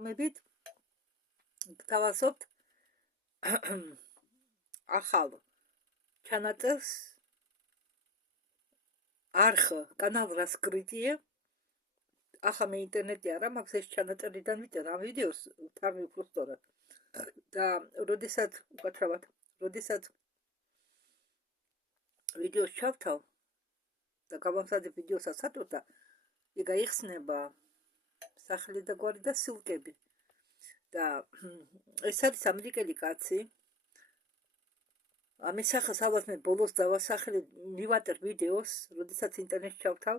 მოგესალმებით. გთავაზობთ ახალ ჩანაწერს არხ კანალ რასკრიტიე. ახლა მე ინტერნეტი არა მაქვს, ეს ჩანაწერიდან ვიტან ამ ვიდეოს თარმი უფრო სწორად. და როდესაც ვიდეოს ჩავთავ და გავამზადებ ვიდეოსაც სატვირთ და გაიხსნება სახელი და გვარი და სილკები. და ეს არის ამერიკელი კაცი. ამის სახელს ალბათ მე ბოლოს დავასახელებ, მივატერ ვიდეოს, როდესაც ინტერნეტში ჩავთავ.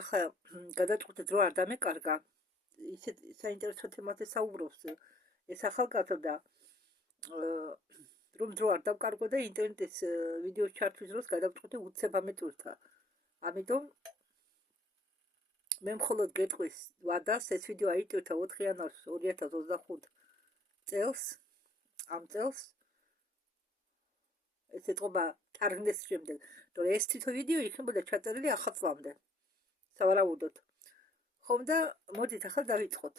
ახლა გადაწყვეტეთ რომ არ დამეკარგა. ისეთ საინტერესო თემაზე საუბრობს ეს ახალგაზრდა და რომ დრო არ დავკარგო და ინტერნეტის ვიდეოს ჩართვის დროს გადავწყვეტე უცებ ამეტვირთა. ამიტომ მე მხოლოდ გეტყვის ვადას, ეს ვიდეო აიტვირთა 4 იანვარს 2025 წელს, ამ წელს. ეს ეთყობა თარგმნის შემდეგ, რომ ეს თვითონ ვიდეო იქნებოდა ჩაწერილი ახალ წლამდე. სავარაუდოდ. ხომ და მოდით ახლა დავიწყოთ.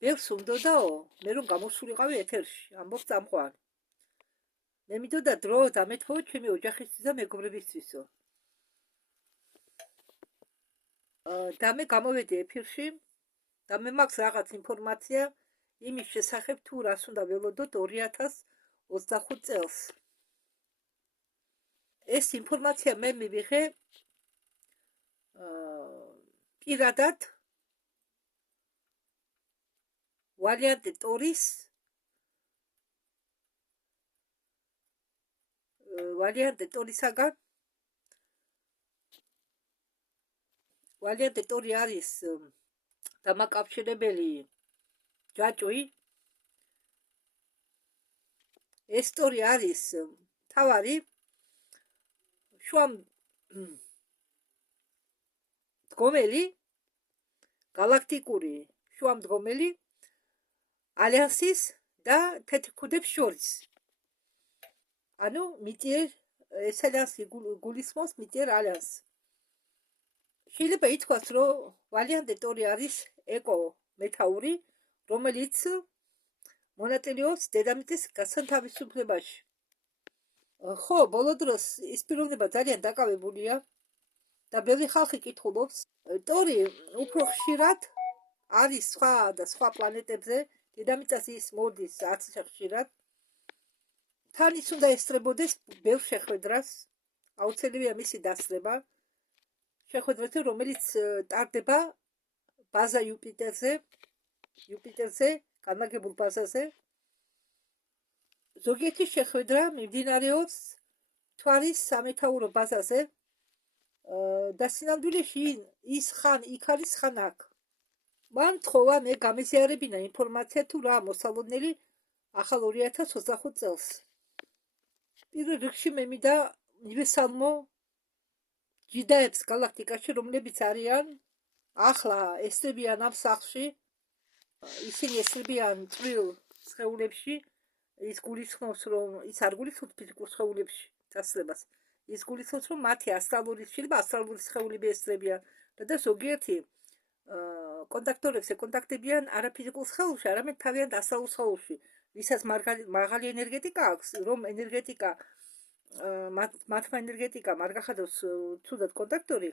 ბევრს უნდოდაო, მე რომ გამოსულიყავი ეთერში, ამბობს წამყვანი. მე მინდოდა დრო დამეთხოვო ჩემი ოჯახისთვის და მეგობრებისთვისო. და მე გამოვედი ეფირში და მე მაქვს რაღაც ინფორმაცია იმის შესახებ თუ რას უნდა ველოდოთ 2025 წელს. ეს ინფორმაცია მე მივიღე პირადად ვალიანტე ტორისაგან. ვალიანტე ტორი არის დამაკავშირებელი ჯაჭვი. ეს ტორი არის თავარი შუამდგომელი გალაქტიკური შუამდგომელი ალიანსის და თეთრქუდებს შორის. ანუ მიწიერ ეს ალიანსი გულისხმობს მიწიერ ალიანსს. შეიძლება ითქვას, რომ ვალიანტე ტორი არის ეკო მეთაური, რომელიც მონაწილეობს დედამიწის გასათავისუფლებაში. ხო, ბოლო დროს ის პიროვნება ძალიან დაკავებულია და ბევრი ხალხი კითხულობს. ტორი უფრო ხშირად არის სხვა პლანეტებზე, დედამიწაზე ის მოდის არც ხშირად. თან ის უნდა ესწრებოდეს ბევრ შეხვედრას, აუცილებელია მისი დასწრება. შეხვედრაზე, რომელიც ტარდება ბაზა იუპიტერზე, განლაგებულ ბაზაზე. ზოგიერთი შეხვედრა მიმდინარეობს მთვარის სამეთაურო ბაზაზე და სინამდვილეში ის ხან იქ არის, ხან აქ. მან თხოვა მე გამეზიარებინა ინფორმაცია თუ რა მოსალოდნელი ახალ 2025 წელს. პირველ რიგში მე მინდა მივესალმო ჯიდაებს გალაქტიკაში, რომლებიც არიან ახლა ესწრებიან ამ სახლში. ისინი ესწრებიან წვრილ სხეულებში. ის გულისხმობს, რომ ის არ გულისხმობს ფიზიკურ სხეულებში დასწრებას. ის გულისხმობს, რომ მათი ასტრალური სხეულები ესწრებიან და ზოგიერთი კონტაქტორებს ეკონტაქტებიან არა ფიზიკურ სხეულში, არამედ თავიანთ ასტრალურ სხეულში, ვისაც მაღალი ენერგეტიკა აქვს, რომ მათმა ენერგეტიკამ არ გახადოს ცუდად კონტაქტორი,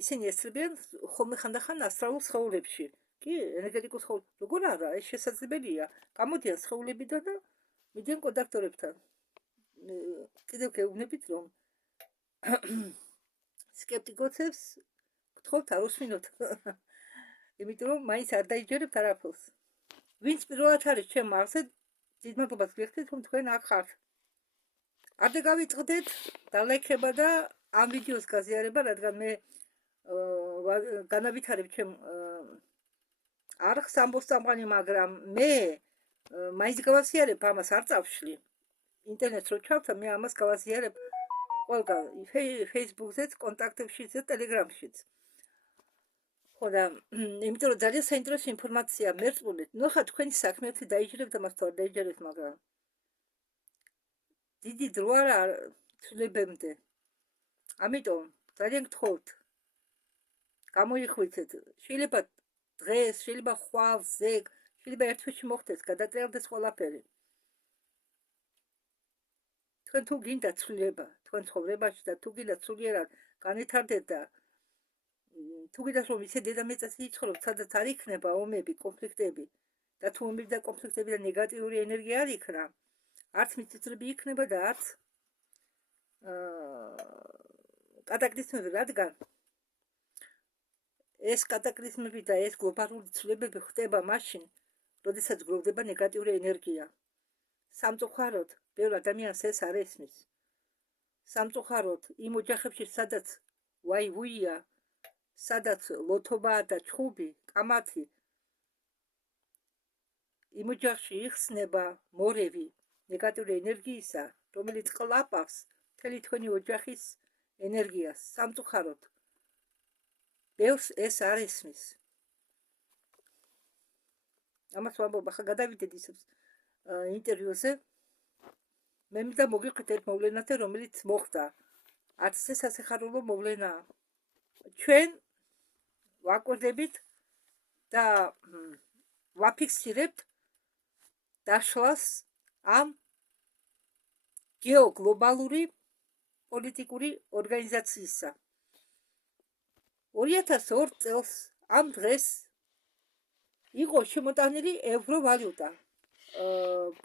ისინი ესწრებიან ხოლმე ხანდახან ასტრალურ სხეულებში. კი, ენერგეტიკულ სხეულებში. როგორ არა, ეს შესაძლებელია. გამოდიან სხეულებიდან და მიდიან კონტაქტორებთან. კიდევ გეუბნებით, რომ სკეპტიკოსებს გთხოვთ არ უსმინოთ. იმიტომ რომ მაინც არ დაიჯერებთ არაფერს. ვინც პირველად არის ჩემ არხზე, დიდ მადლობას გიხდით, რომ თქვენ აქ ხართ. არ დაგავიწყდეთ დალაიქება და ამ ვიდეოს გაზიარება, რადგან მე განავითარებ ჩემ არხს ამბობს წამყვანი, მაგრამ მე მაინც გავაზიარებ ამას, არ წავშლი. ინტერნეტს რო ჩავთავ, მე ამას გავაზიარებ ყველგან, Facebook-ზეც, კონტაქტებშიც და Telegram-შიც. ხო და იმიტომ რომ ძალიან საინტერესო ინფორმაცია მერწმუნეთ. ნუ ხა თქვენი საქმეები დაიჯერებთ ამას თუ არ დაიჯერებთ, მაგრამ დიდი დრო არა ცვლილებამდე. ამიტომ ძალიან გთხოვთ, გამოიხვიცეთ. შეიძლება დღეს, შეიძლება ხვალს, ზეგ, შეიძლება ერთ თვეში მოხდეს, გადატრიალდეს ყველაფერი. თქვენ თუ გინდა ცვლილება თქვენ ცხოვრებაში და თუ გინდა სულიერად განვითარდეთ და თუ გინდათ რომ ისე დედამიწაზე იცხოვროთ, სადაც არ იქნება ომები, კონფლიქტები და თუ ომები და კონფლიქტები და ნეგატიური ენერგია არ იქნა, არც მიწისძვრები იქნება და არც კატაკლიზმები, რადგან ეს კატაკლიზმები და ეს გლობალური ცვლილებები ხდება მაშინ, როდესაც გროვდება ნეგატიური ენერგია. სამწუხაროდ, ბევრ ადამიანს ეს არ ესმის. სამწუხაროდ, იმ ოჯახებში, სადაც ვაი-ვუია, სადაც ლოთობაა და ჩხუბი, კამათი, იმ ოჯახში იხსნება მორევი ნეგატიური ენერგიისა, რომელიც ყლაპავს მთელი თქვენი ოჯახის ენერგიას. სამწუხაროდ, ბევრს ეს არ ესმის. ამას ვამბობ, ახლა გადავიდეთ ისევ ინტერვიუზე. მე მინდა მოგიყვეთ ერთ მოვლენაზე, რომელიც მოხდა. არც ეს სასიხარულო მოვლენაა. ჩვენ ვაკვირდებით და ვაფიქსირებთ დაშლას ამ გეოგლობალური პოლიტიკური ორგანიზაციისა. 2002 წელს ამ დღეს იყო შემოტანილი ევროვალუტა.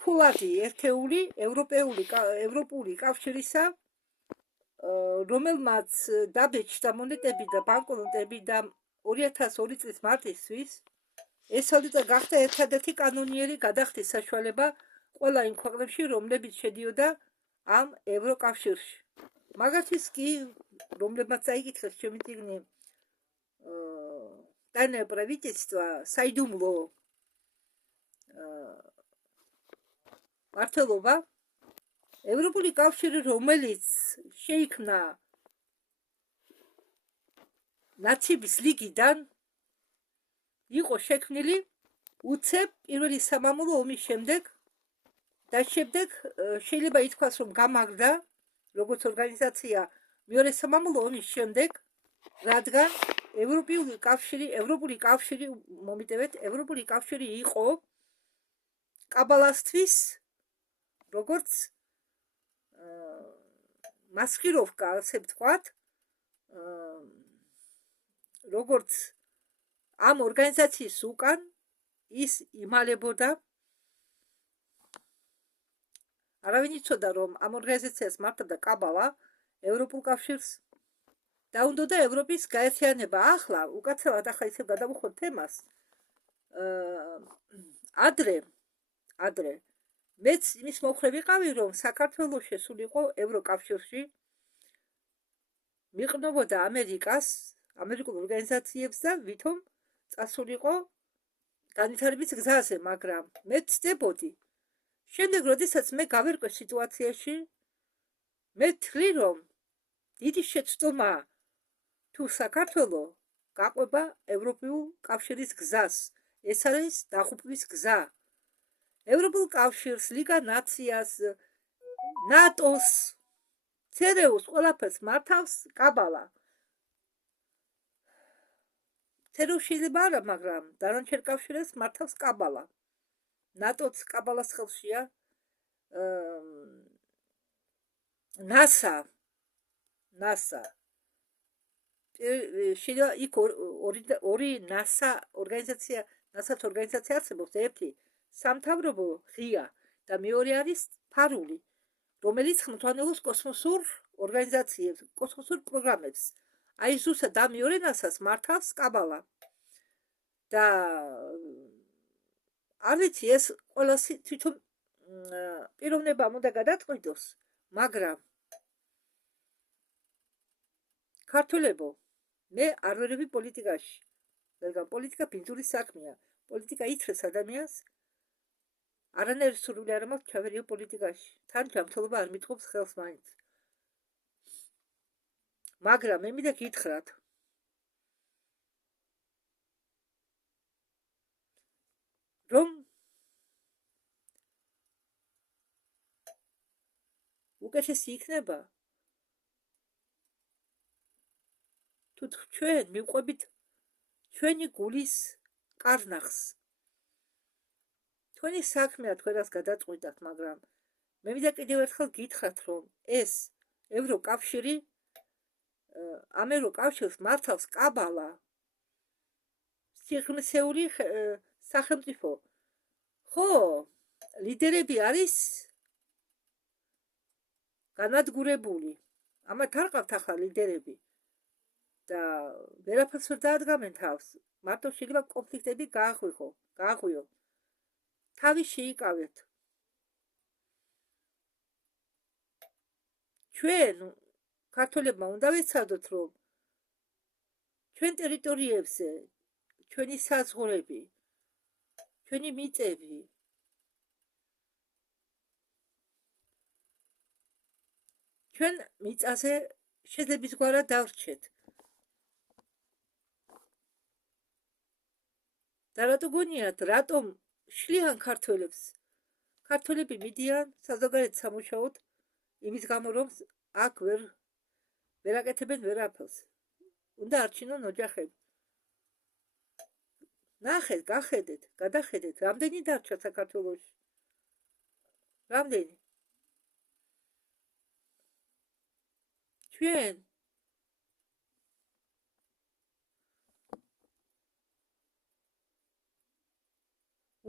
ფულადი ერთეული ევროპული კავშირისა, რომელმაც დაბეჭდა მონეტები და ბანკნოტები და 2002 წლის მარტისთვის ეს ვალუტა გახდა ერთადერთი კანონიერი გადახდის საშუალება ყველა იმ ქვეყნებში, რომლებიც შედიოდა ამ ევროკავშირში. მაგათთვის კი, რომლებმაც წაიკითხეს ჩემი წიგნი ტანა правительства, საიდუმლო მართლობა, ევროპული კავშირი, რომელიც შეიქმნა ნაციების ლიგიდან, იყო შექმნილი უცებ პირველი სამამულო ომის შემდეგ და შემდეგ შეიძლება ითქვას, რომ გამაგრდა როგორც ორგანიზაცია მეორე სამამულო ომის შემდეგ, რადგან ევროპული კავშირი იყო კაბალასთვის როგორც მასკიროვკა, ასე ვთქვათ, როგორც ამ ორგანიზაციის უკან ის იმალებოდა. არავინ იცოდა, რომ ამ ორგანიზაციას მართავდა კაბალა, ევროპულ კავშირს და უნდოდა ევროპის გაერთიანება. ახლა უკაცრავად ისევ გადავუხოთ თემას. ადრე მეც იმის მომხრე ვიყავი, რომ საქართველოს შესულიყო ევროკავშირში, მიყნობოდა ამერიკას, ამერიკულ ორგანიზაციებს და ვითომ წასულიყო განვითარების გზაზე, მაგრამ მე ვწდებოდი. შემდეგ, როდესაც მე გავერკვე სიტუაციაში, მე ვთვლი, რომ დიდი შეცდომა თუ საქართველო გაყვება ევროპულ კავშირის გზას. ეს არის დაღუპვის გზა. ევროპულ კავშირს, ლიგა ნაციას, ნატოს, ცერეუს ყველაფერს მართავს კაბალა. ცერეუს შეიძლება არა, მაგრამ დანარჩენ კავშირებს მართავს კაბალა. ნატოც კაბალას ხელშია. NASA შეიძლება იქ ორი NASA ორგანიზაცია არსებობს, ერთი სამთავრობო ღია და მეორე არის ფარული, რომელიც ხმთვანელობს კოსმოსურ ორგანიზაციებს, კოსმოსურ პროგრამებს. აი ზუსტად ამ მეორე NASA-ს მართავს კაბალა. და არ ვიცი, ეს ყველას თვითონ პიროვნება უნდა გადაწყვიტოს, მაგრამ ქართველებო, მე არ ვერები პოლიტიკაში, რადგან პოლიტიკა ბინძური საქმეა. პოლიტიკა ითხრეს ადამიანს, არანაირი სურვილი არ მაქვს ჩავერიო პოლიტიკაში. თან ჯანმრთელობა არ მიტყობს ხელს მაინც. მაგრამ მე მინდა გითხრათ, რომ უკეთესი იქნება თუ ჩვენ მივყვებით ჩვენი გულის კარნახს. თქვენი საქმეა თქვენას გადაწყვიტათ, მაგრამ მე მინდა კიდევ ერთხელ გითხრათ, რომ ეს ევროკავშირი ამ ევროკავშირს მართავს კაბალა, სიღრმისეული სახელმწიფო. ხო, ლიდერები არის განადგურებული. ამათ არ ყავთ ახლა ლიდერები და ვერაფერს ვერ დაადგამენ თავს. მარტო შეიძლება კონფლიქტები გააღვიო. თავი შეიკავეთ. ჩვენ ქართველებმა უნდა ვეცადოთ, რომ ჩვენ ტერიტორიებზე ჩვენი საზღვრები, ჩვენი მიწები ჩვენ მიწაზე შეძლებისგვარად დავრჩეთ. და რატო გონიათ, რატომ შლიან ქართველებს? ქართველები მიდიან საზოგადოებრივ სამუშაოდ იმის გამო, რომ აქ ვერ აკეთებენ ვერაფერს. უნდა არჩინონ ოჯახები. ნახეთ, გადახედეთ, რამდენი დარჩა საქართველოში? რამდენი? ჩვენ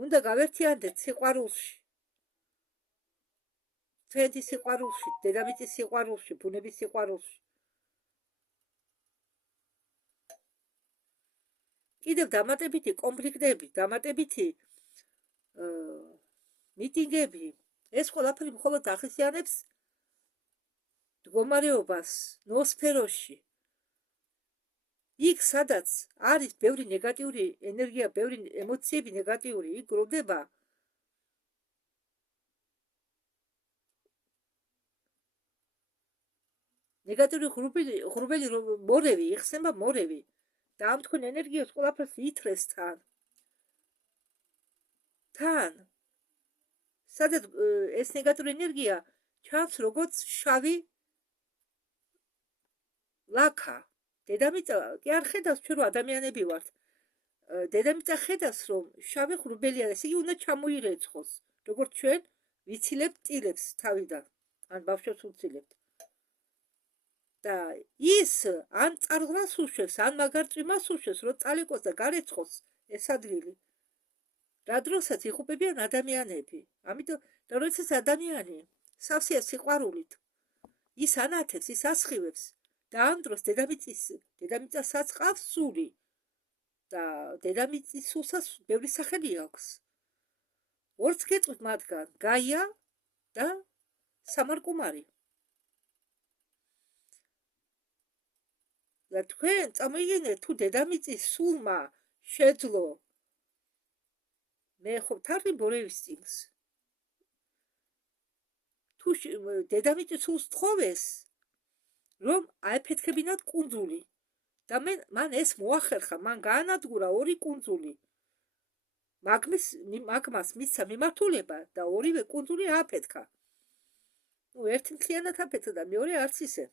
უნდა გავერთიანდეთ სიყვარულში. თქვენი სიყვარულში, დედამიწის სიყვარულში, ბუნების სიყვარულში. კიდევ დამატებითი კონფლიქტები, დამატებითი მიტინგები, ეს ყველაფერი მხოლოდ ახასიათებს მდგომარეობას ნოსფეროში. იქ სადაც არის ბევრი ნეგატიური ენერგია, ბევრი ემოციები ნეგატიური, იქ გროვდება ნეგატიური ღრუბელი მორევი, იხსნება მორევი და ამ თქვენ ენერგიას ყველაფერს ითრეს თან. სადაც ეს ნეგატიური ენერგია ჩანს როგორც შავი ლაქა. დედამიწა კი არ ხედავს, ჩვენ რომ ადამიანები ვართ. დედამიწა ხედავს, რომ შავი ღრუბელია, ესე იგი უნდა ჩამოირეცხოს, როგორც ჩვენ ვიცილებთ ტილებს თავიდან, ან ბავშვებს უცილებთ. და ის ან წარღლას უშვებს, ან მაგარ წვიმას უშვებს, რომ წალეკოს და გარეცხოს ეს ადგილი. რა დროსაც იღუპებიან ადამიანები. ამიტომ და როდესაც ადამიანი სავსეა სიყვარულით, ის ანათებს, ის ასხივებს და ამ დროს დედამიწასაც ყავს სული და დედამიწის სულსაც ბევრი სახელი აქვს. ორც გეტყვით მათგან, გაია და სამარკუმარი. და თქვენ წამოიგინეთ, თუ დედამიწის სულმა შეძლო, მე ხო თარგმნი ბორევის წიგნს. თუ დედამიწის სულს თხოვეს, რომ აეფეთქებინათ კუნძული და მან ეს მოახერხა, მან გაანადგურა 2 კუნძული. მაგმას მისცა მიმართულება და 2-ვე კუნძული ააფეთქა. ერთი მთლიანად აფეთქა და მეორე არც ისე.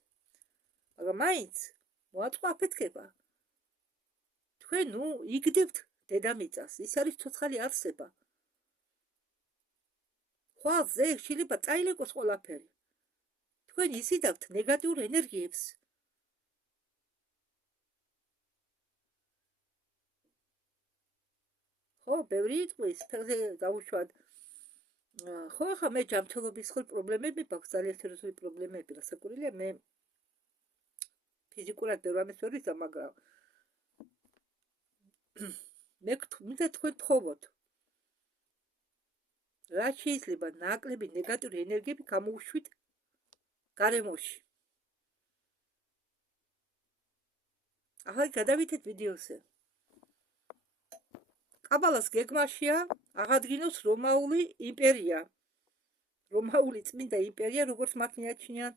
მაგრამ მაინც მოაწყო აფეთქება. თქვენ იგდებთ დედამიწას, ის არის ცოცხალი არსება. ხვალზე შეიძლება წაილეკოს ყველაფერი. თქვენ იზიდავთ ნეგატიურ ენერგიებს. ხო, ბევრი იტყვის, თაზე დავუშვათ. ხო, ახლა მე ჯანმრთელობის ხელ პრობლემები მაქვს, ძალიან სერიოზული პრობლემები, რასაკვირველია, მე ფიზიკურად ვერ ამის ვერ ვიცა, მაგრამ მე მინდა თქვენ თხოვოთ. რა შეიძლება ნაკლები ნეგატიური ენერგიები გამოუშვით გარემოში. ახლა გადავიდეთ ვიდეოზე. კაბალას გეგმაშია აღადგინოს რომაული იმპერია. რომაული წმინდა იმპერია, როგორც მათ მიაჩნიათ.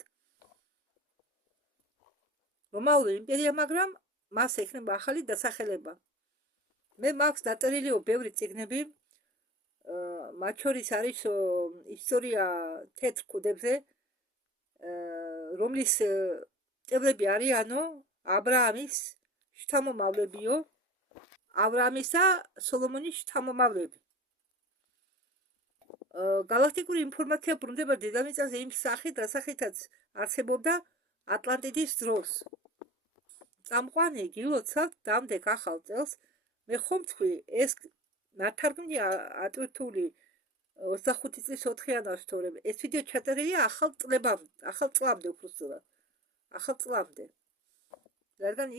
რომაული იმპერია, მაგრამ მას ექნება ახალი დასახელება. მე მაქვს დაწერილიო ბევრი წიგნები, მათ შორის არის ისტორია თეთრ კუდებზე, რომლის წევრები არიანო აბრაამის შთამომავლებიო. ავრამის და სოლომონის შთამომავლები. Galacticuri informația brunდება დედამიწაზე იმ სახით, რასახითაც არსებობდა ატლანტიდის დროს. წამყვანი გილოცავთ დამდეგ ახალ წელს. მე ხომ თქვი, ეს ნათარგმნია ატვირთული 25 წლის 4 იანვარს, თორემ ეს ვიდეო ჩაწერილია ახალ წლამდე უბრალოდ. ახალ წლამდე. რადგან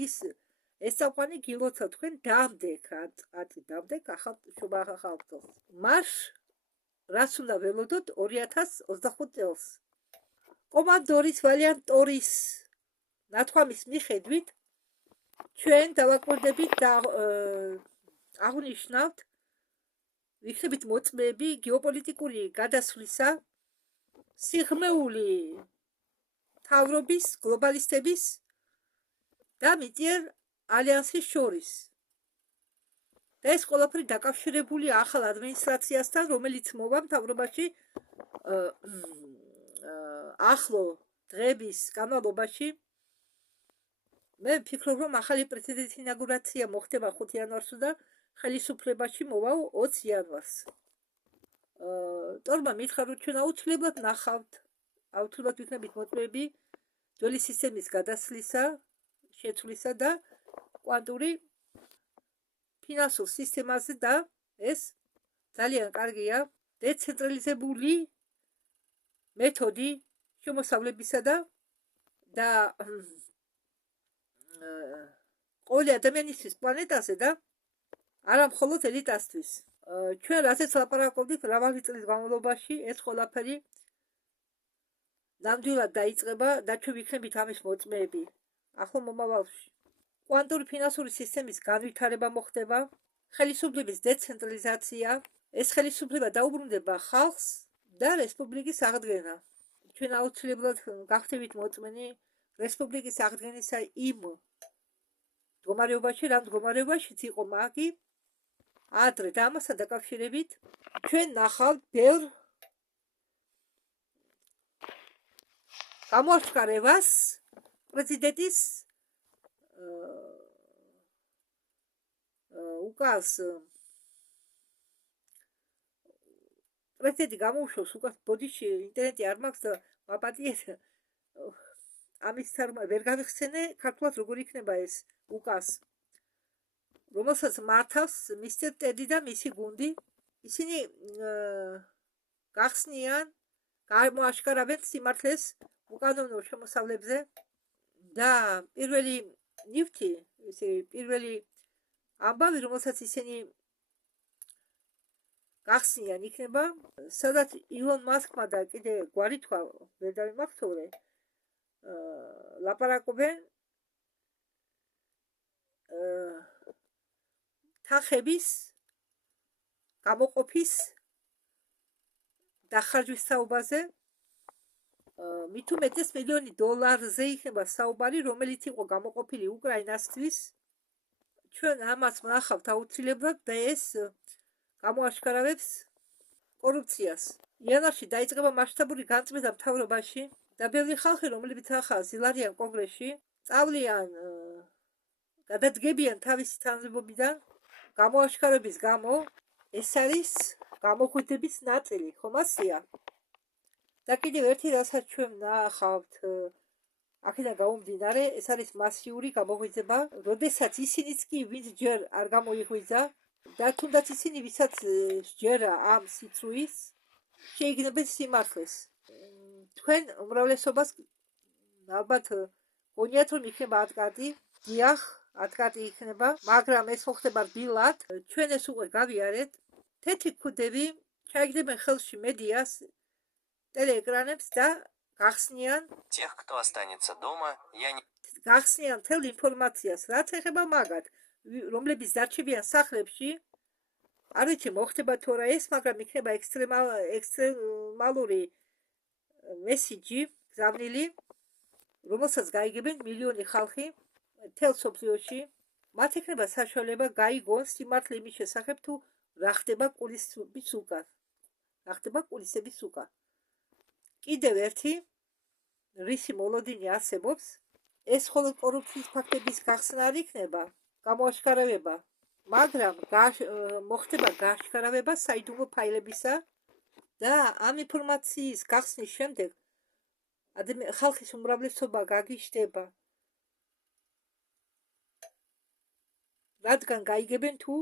ეს წამყვანი გილოცავთ თქვენ დამდეგ ახალ წელს. მას რაც უნდა ველოდოთ 2025 წელს. კომანდორის ვალიან ტორის ნათქვამის მიხედვით ჩვენ დავაკვირდებით და აღნიშნავთ ვიქნებით მოწმეები გეოპოლიტიკური გადასვლისა, სიღრმეული მთავრობის, გლობალისტების და მიწიერ ალიანსის შორის. და ეს ყველაფერი დაკავშირებულია ახალ ადმინისტრაციასთან, რომელიც მოვა მთავრობაში ახლო დღების განმავლობაში. მე ვფიქრობ, რომ ახალი პრეზიდენტის ინაგურაცია მოხდება 5 იანვარს და ხელისუფლებაში მოვა 20 იანვარს. ტორმა მითხრა, რომ ჩვენ აუცილებლად ნახავთ, აუცილებლად ვიქნებით მოწმეები ძველი სისტემის გადასვლისა, შეცვლისა და კვანტური ფინანსურ სისტემაზე და ეს ძალიან კარგია დეცენტრალიზებული მეთოდი შემოსავლებისა და ყოველი ადამიანისთვის პლანეტაზე და არა მხოლოდ ელიტასთვის. ჩვენ რასაც ლაპარაკობდით მრავალი წლის განმავლობაში, ეს ყველაფერი ნამდვილად დაიწყება და ჩვენ ვიქნებით ამის მოწმეები ახლო მომავალში. კვანტური ფინანსური სისტემის განვითარება მოხდება, ხელისუფლების დეცენტრალიზაცია, ეს ხელისუფლება დაუბრუნდება ხალხს და რესპუბლიკის აღდგენა. ჩვენ აუცილებლად გახდებით მოწმენი რესპუბლიკის აღდგენისა იმ მდგომარეობაში, რა მდგომარეობაშიც იყო მაგი ადრე და ამასთან დაკავშირებით ჩვენ ნახავთ ბევრ გამოაშკარებას პრეზიდენტის უკას პრეზიდენტი გამოუშვოს უკას ბოდიში ინტერნეტი არ მაქვს და მაპატიეთ ამის თარგმნა ვერ გავიხსენე ქართულად როგორ იქნება ეს უკას რომელსაც მართავს მისტერ ტედი და მისი გუნდი ისინი გახსნიან გამოაშკარავენ სიმართლეს უკანონო შემოსავლებზე და პირველი ნივთი ესე პირველი ამბავი რომელსაც ისინი გახსნიან იქნება სადაც ილონ მასკმა და კიდე გვარი თქვა ვერ დავიმახსოვრე ლაპარაკობენ თანხების გამოყოფის დახარჯვის საუბაზე მით უმეტეს მილიონი დოლარზე იქნება საუბარი რომელიც იყო გამოყოფილი უკრაინასთვის ჩვენ ამას ვნახავთ აუცილებლად და ეს გამოაშკარავებს კორუფციას. იანვარში დაიწყება მასშტაბური განწმენდა მთავრობაში და ბევრი ხალხი, რომლებიც ახლა ზილარიან კონგრესში, წავლიან გადადგებიან თავისი თანამდებობიდან გამოაშკარების გამო ეს არის გამოხვედების ნაწილი, ხომ ასეა? და კიდევ ერთი რასაც ჩვენ ნახავთ აქედან გამომდინარე, ეს არის მასიური გამოღვიძება, როდესაც ისინიც კი ვინც ჯერ არ გამოიღვიძა და თუნდაც ისინი, ვისაც სჯერა ამ სიცრუის, შეიგნებენ სიმართლეს. თქვენ უმრავლესობას ალბათ გონიათ, რომ იქნება ატკატი, დიახ, ატკატი იქნება, მაგრამ ეს მოხდება რბილად. ჩვენ ეს უკვე გავიარეთ. თეთრი ქუდები ჩაიგდებენ ხელში მედიას, ტელეეკრანებს და გახსნიან Тех, кто останется дома, я не... გახსნიან მთელ ინფორმაციას, რაც ეხება მაგათ, რომლებიც დარჩებიან სახლებში, არ ვიცი მოხდება თუ არა ეს, მაგრამ იქნება ექსტრემალური მესიჯი გზავნილი, რომელსაც გაიგებენ მილიონი ხალხი მთელ მსოფლიოში. მათ ექნება საშუალება გაიგონ სიმართლე იმის შესახებ, თუ რა ხდება კულისების უკან. კიდევ ერთი რისი მოლოდინი არსებობს, ეს მხოლოდ კორუფციის ფაქტების გახსნა არ იქნება, გამოაშკარავება მაგრამ მოხდება გააშკარავება საიდუმლო ფაილებისა და ამ ინფორმაციის გახსნის შემდეგ ხალხის უმრავლესობა გაგიჟდება, რადგან გაიგებენ თუ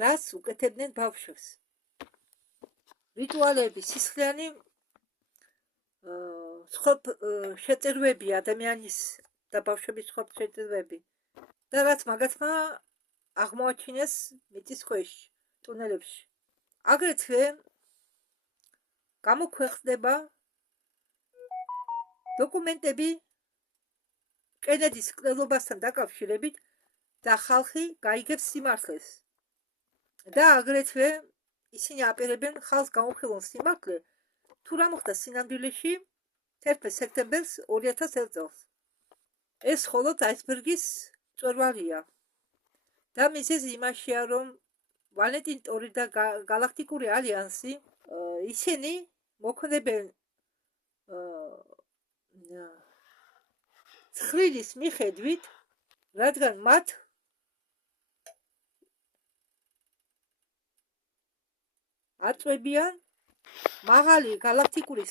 რას უკეთებდნენ ბავშვებს. რიტუალები, სისხლიანი შეწირვები, ადამიანის და ბავშვების სხვა შეწირვები და რაც მაგათმა აღმოაჩინეს მიწისქვეშ ტუნელებში. აგრეთვე გამოქვეყნდება დოკუმენტები კენედის მკვლელობასთან დაკავშირებით და ხალხი გაიგებს სიმართლეს. და აგრეთვე ისინი აპირებენ ხალხს გაუხილონ სიმართლე თუ რა მოხდა სინამდვილეში 11 სექტემბერს 2001 წელს. ეს მხოლოდ აისბერგის მწვერვალია და მიზეზი იმაშია, რომ ვალენტინ ტორი და გალაქტიკური ალიანსი ისინი მოქმედებენ ცხრილის მიხედვით, რადგან მათ აწვევიან მაღალი გალაქტიკური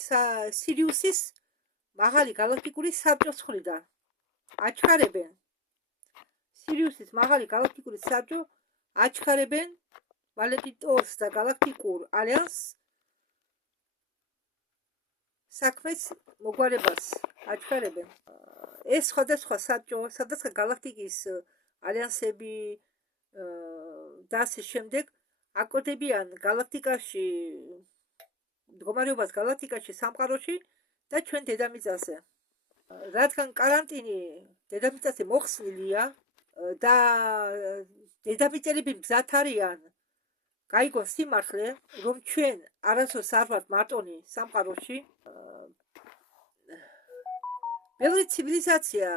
სირიუსის მაღალი გალაქტიკური საბჭოს მხრიდან. აჩქარებენ სირიუსის მაღალი გალაქტიკური საბჭო აჩქარებენ ვალენტინ ტორს და გალაქტიკურ ალიანსს საქმეს მოგვარებას აჩქარებენ. ეს სხვადასხვა საბჭო, სხვადასხვა გალაქტიკის ალიანსები და ასე შემდეგ აკოდებიან გალაქტიკაში მდგომარეობას გალაქტიკაში სამყაროში და ჩვენ დედამიწაზე. რადგან каранტინი დედამიწაზე მოხსნილია და დედამიწელები მზად არიან გაიგონ სიმართლე, რომ ჩვენ არასდროს არ ვართ მარტონი სამყაროში. ბევრი ცივილიზაცია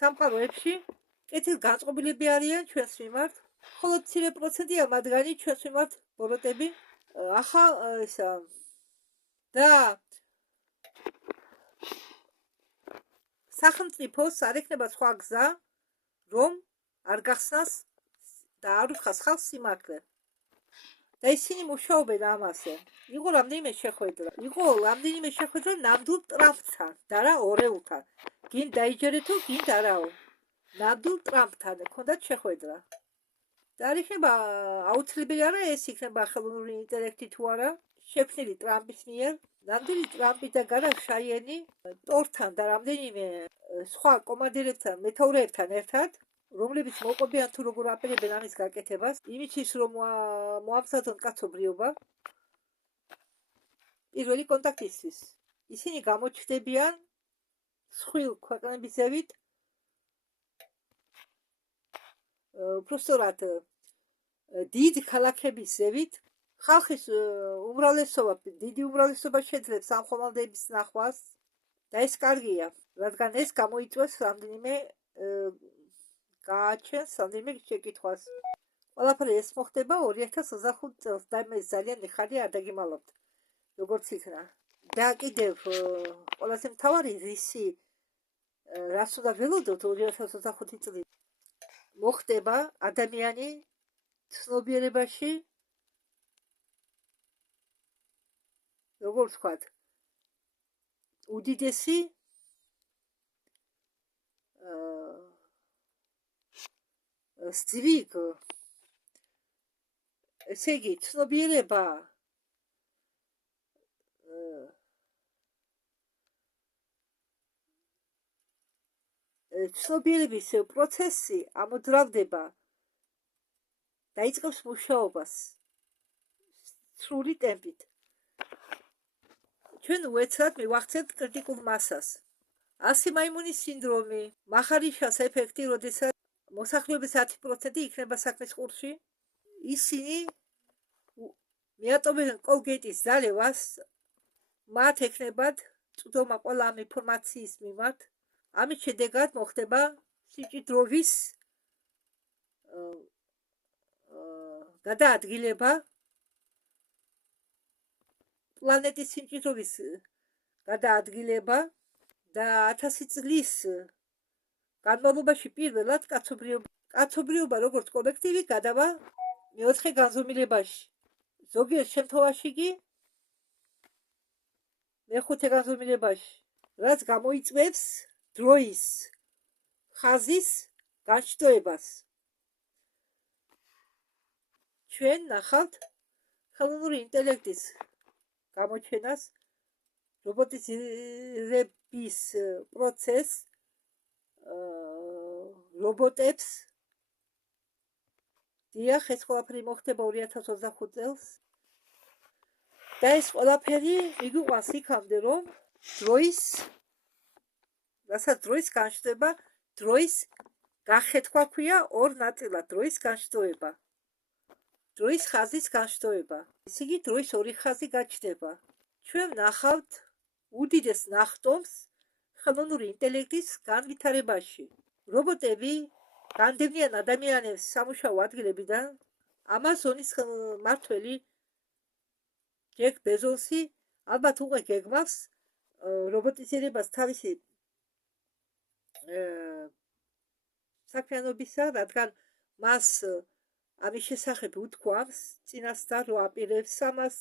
სამყაროებში კეთილგანწყობილები არიან ჩვენს მიმართ, ხოლო მცირე პროცენტია მათგანი ჩვენს მიმართ ბოროტები. ახალ და სახელმწიფოს არ ექნება სხვა გზა, რომ არ გახსნას და არ უხსნას ხალხს სიმართლე. და ისინი მუშაობენ ამაზე. იყო რამდენიმე შეხვედრა ნამდვილ ტრამპთან და რა ორეულთან. გინ დაიჯერეთო, გინ არაო. ნამდვილ ტრამპთან ჰქონდათ შეხვედრა. და არ იქნება აუცილებელი არა ეს იქნება ხელოვნური ინტელექტი თუ არა, შექმნილი ტრამპის მიერ. ნამდვილი ტრამპი და განა შაიენი ტორთან და რამდენიმე სხვა კომანდირებთან, მეთაურეებთან ერთად, რომლებიც მოყვებიან თუ როგორ აპირებენ ამის გაკეთებას, იმისთვის რომ მოამზადონ კაცობრიობა პირველი კონტაქტისთვის. ისინი გამოჩნდებიან სხვილ ქვეყნების ზევით, უბრალოდ დიდ ქალაქების ზევით. ხალხის უმრავლესობა, დიდი უმრავლესობა შეძლებს ამ ხომალდების ნახვას და ეს კარგია, რადგან ეს გამოიწვევს რამდენიმე გააჩენს რამდენიმე შეკითხვას. ყველაფერი ეს მოხდება 2025 წელს და მე ძალიან მიხარია, არ დაგიმალავთ როგორც იქნა. და კიდევ ყველაზე მთავარი რისი რას უნდა ველოდოთ 2025 წლის მოხდება ადამიანი ცნობიერებაში, როგორ ვთქვათ, უდიდესი სძვიგ, ესე იგი ცნობიერება ცნობიერების პროცესი ამოძრავდება და იწყებს მუშაობას სრული ტემპით. ჩვენ უეცრად მივახცევთ კრიტიკულ მასას. ასი მაიმუნის სინდრომი, მახარიშას ეფექტი, როდესაც მოსახლეობის 10% იქნება საქმის ყურში, ისინი მიატოვებენ კოლგეიტის ძალევას, მათ ექნებათ წვდომა ყველა ამ ინფორმაციის მიმართ. ამის შედეგად მოხდება სიმჭიდროვის გადაადგილება, პლანეტის სიმჭიდროვის გადაადგილება და 1000 წლის განმავლობაში პირველად კაცობრიობა როგორც კოლექტივი გადავა მეოთხე განზომილებაში. ზოგიერთ შემთხვევაში კი მეხუთე განზომილებაში, რაც გამოიწვევს დროის ხაზის განშტოებას. ჩვენ ნახავთ ხელოვნური ინტელექტის გამოჩენას, რობოტიზების პროცესს, რობოტებს. დიახ, ეს ყველაფერი მოხდება 2025 წელს. და ეს ყველაფერი მიგვიყვანს იქამდე, რომ რასაც დროის განშტოება, დროის გახეთქვა ქვია ორ ნაწილად, დროის განშტოება. დროის ხაზის განშტოება. ესე იგი, დროის ორი ხაზი გაჩნდება. ჩვენ ნახავთ უდიდეს ნახტომს ხელოვნური ინტელექტის განვითარებაში. რობოტები განდევნიან ადამიანებს სამუშაო ადგილებიდან. ამაზონის მმართველი ჯეკ ბეზოსი ალბათ უკვე გეგმავს რობოტიზირებას თავისი საქმიანობისა, რადგან მას ამის შესახებ უთქვამს წინასწარ, რომ აპირებს ამას.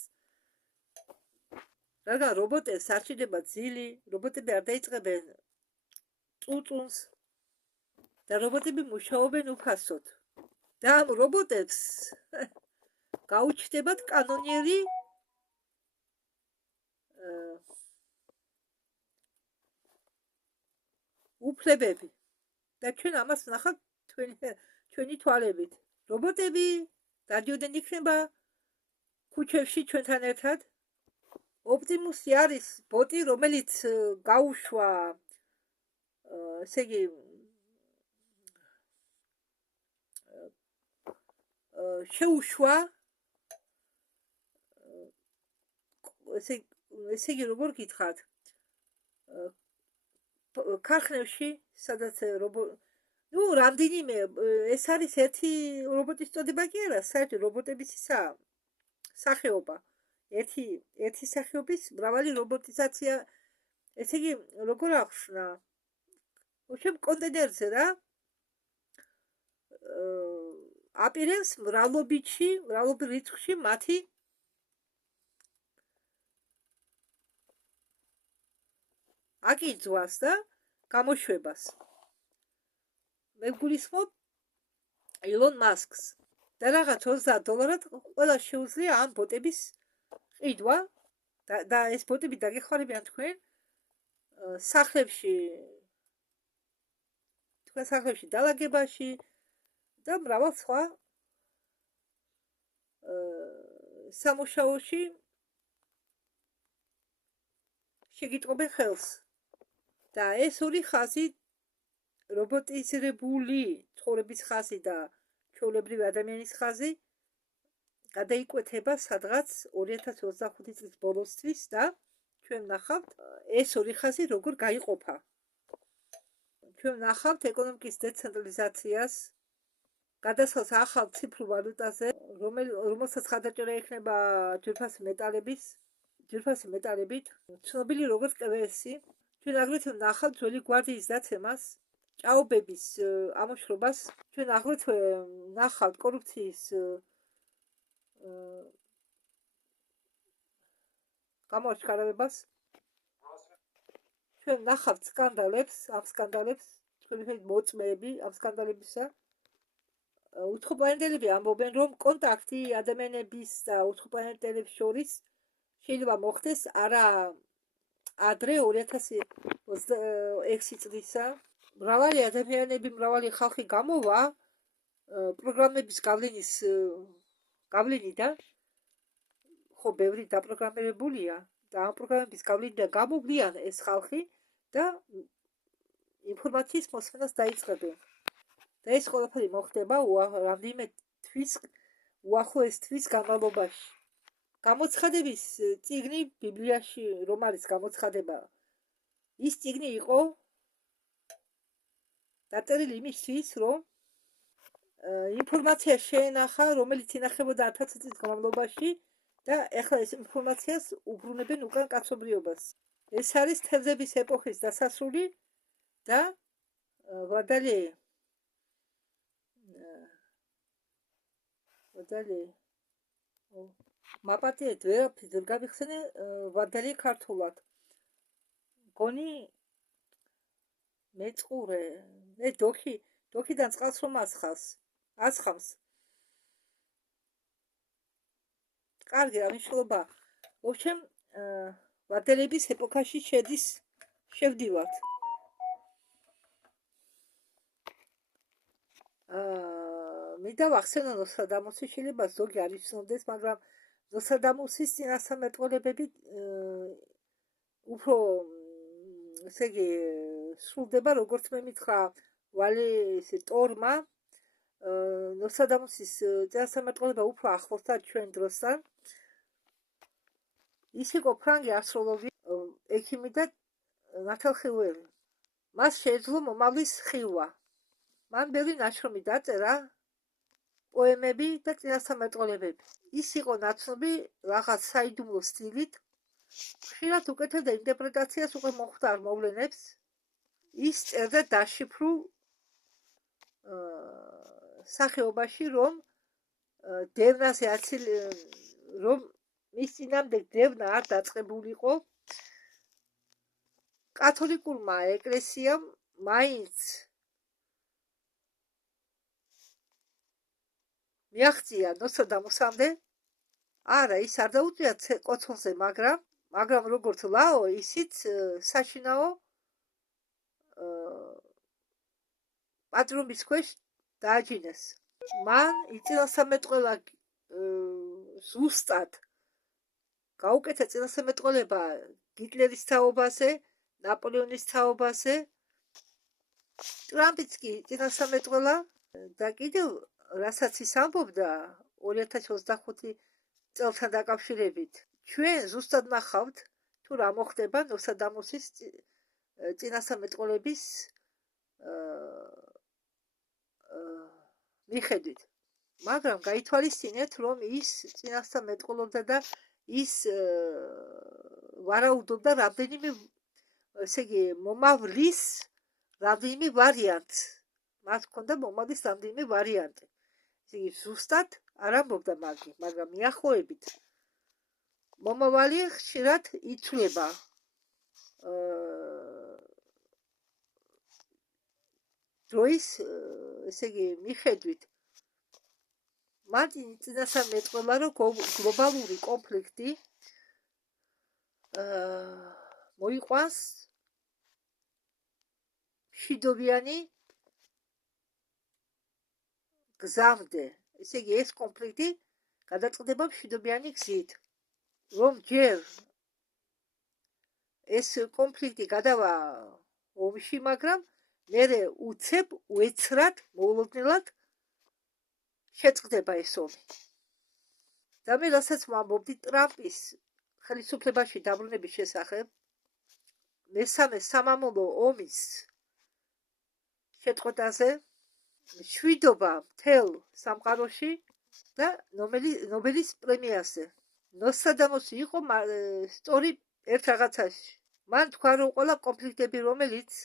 რადგან რობოტებს არ ჭირდება ძილი, რობოტები არ დაიწყებენ წუწუნს და რობოტები მუშაობენ უფასოდ. და ამ რობოტებს გაუჩნდებათ კანონიერი უფლებები. და ჩვენ ამას ვნახავთ ჩვენი თვალებით. რობოტები დადიოდნენ იქნება ქუჩებში ჩვენთან ერთად. ოპტიმუსი არის ბოტი, რომელიც გაუშვა, ესე იგი, შეუშვა, ესე იგი, როგორ გითხრათ, ქარხნებში, სადაც რამდენიმე, ეს არის ერთი რობოტის წოდება კი არა, საერთოდ რობოტების ისა სახეობა. ერთი სახეობის მრავალი რობოტიზაცია, ესე იგი, როგორ აღხსნა, კონტენერზე რა, აპირებს მრავლობ რიცხვში მათი აკიძვას და გამოშვებას. მე გულისხმობ ილონ მასკს და რაღაც $30 ყველა შეუძლია ამ ბოტების ყიდვა და ეს ბოტები დაგეხმარებიან თქვენ სახლებში დალაგებაში და მრავალ სხვა სამუშაოში შეგიტყობენ ხელს. და ეს ორი ხაზი, რობოტიზირებული ცხოვრების ხაზი და ჩვეულებრივი ადამიანის ხაზი, გადაიკვეთება სადღაც 2025 წლის ბოლოსთვის და ჩვენ ვნახავთ ეს ორი ხაზი როგორ გაიყოფა. ჩვენ ვნახავთ ეკონომიკის დეცენტრალიზაციას, გადასვლას ახალ ციფრულ ვალუტაზე, რომელსაც ხარდაჭერა ექნება ძვირფასი მეტალებით, ცნობილი როგორც კვსი. ჩვენ აგრეთვე ვნახავთ ძველი გვარდიის დაცემას, ჭაობების ამოშრობას. ჩვენ აგრეთვე ვნახავთ კორუფციის გამოაშკარავებას. ჩვენ ვნახავთ ამ სკანდალებს, თქვენი მოწმეები ამ სკანდალებისა. უცხოპლანეტელები ამბობენ, რომ კონტაქტი ადამიანების და უცხოპლანეტელებს შორის შეიძლება მოხდეს არა ადრე 2026 წლისა. მრავალი ადამიანები, მრავალი ხალხი გამოვა პროგრამების გავლენიდან, ხო, ბევრი დაპროგრამირებულია და ამ პროგრამების გავლენიდან გამოვლიან ეს ხალხი და ინფორმაციის მოსმენას დაიწყებენ. და ეს ყველაფერი მოხდება რამდენიმე უახლოეს თვის განმავლობაში. გამოცხადების წიგნი ბიბლიაში რომ არის გამოცხადება, ის წიგნი იყო დაწერილი იმისთვის, რომ ინფორმაცია შეენახა, რომელიც ინახებოდა 1000 წლის განმავლობაში და ეხლა ეს ინფორმაციას უბრუნებენ უკან კაცობრიობას. ეს არის თევზების ეპოქის დასასრული და ვადალი მაპატიეთ ვერაფრით ვერ გავიხსენე ვადალი ქართულად გონი მეწყურე მე დოქიდან წყალს რომ აცხამს კარგი რა მნიშვნელობა ვობშემ ვადელების ეპოქაში შევდივართ მინდა ვახსენო ნოსტრადამუსის შეიძლება ზოგი არ იცნობდეს მაგრამ ნოსტრადამუსის წინასწარმეტყველებები უფრო ესე იგი სრულდება როგორც მე მითხრა ვალის ტორმა ნოსტრადამუსის წინასწარმეტყველება უფრო ახლოსდა ჩვენ დროსთან ის იყო ფრანგი ასტროლოგი ექიმი და ნათელხილველი მას შეეძლო მომავლის ხილვა მან ბევრი ნაშრომი დაწერა პოემები და წინასწარმეტყველებები ის იყო ნაცნობი რაღაც საიდუმლო სტილით ხშირად უკეთებდა ინტერპრეტაციას უკვე მოხვდარ მოვლენებს ის წერდა დაშიფრულ სახეობაში რომ დევნაზე რომ მის წინამდე დევნა არ დაწყებულიყო კათოლიკურმა ეკლესიამ მაინც მიაღწია ნოსტრადამუსამდე არა ის არ დაუწია კოცონზე მაგრამ როგორც ლაო ისიც საშინაო პატრონის ქვეშ დააჯინეს მან იწინასწარმეტყველა ზუსტად გაუკეთა წინასწარმეტყველება ჰიტლერის თაობაზე ნაპოლეონის თაობაზე ტრამპიც კი წინასწარმეტყველა და კიდევ რასაც ის ამბობდა 2025 წელთან დაკავშირებით ჩვენ ზუსტად ნახავთ თუ რა მოხდება ნოსტრადამუსის წინასწარმეტყველების მიხედვით მაგრამ გაითვალისწინეთ რომ ის წინასწარმეტყველობდა და ის ვარაუდობდა რამდენიმე ესე იგი მომავლის რამდენიმე ვარიანტს მას ჰქონდა მომავლის რამდენიმე ვარიანტი ესე იგი ზუსტად არ ამბობდა მაგრამ მიახლოებით მომავალი ხშირად იცვლება დროის ესე იგი მიხედვით მარტინ წინასწარმეტყველა რომ გლობალური კონფლიქტი მოიყვანს მშვიდობიანი გზამდე ესე იგი ეს კონფლიქტი გადაწყდება მშვიდობიანი გზით რომ ჯერ ეს კონფლიქტი გადავა ომში მაგრამ მერე უცებ უეცრად მოულოდნელად შეწყდება ეს ომი და მე რასაც ვამბობდი ტრამპის ხელისუფლებაში დაბრუნების შესახებ მესამე სამამულო ომის შეწყვეტაზე მშვიდობა მთელ სამყაროში და ნობელის პრემიაზე ნოსტრადამუსი იყო სწორი ერთ რაღაცაში მან თქვა რომ ყველა კონფლიქტები რომლებიც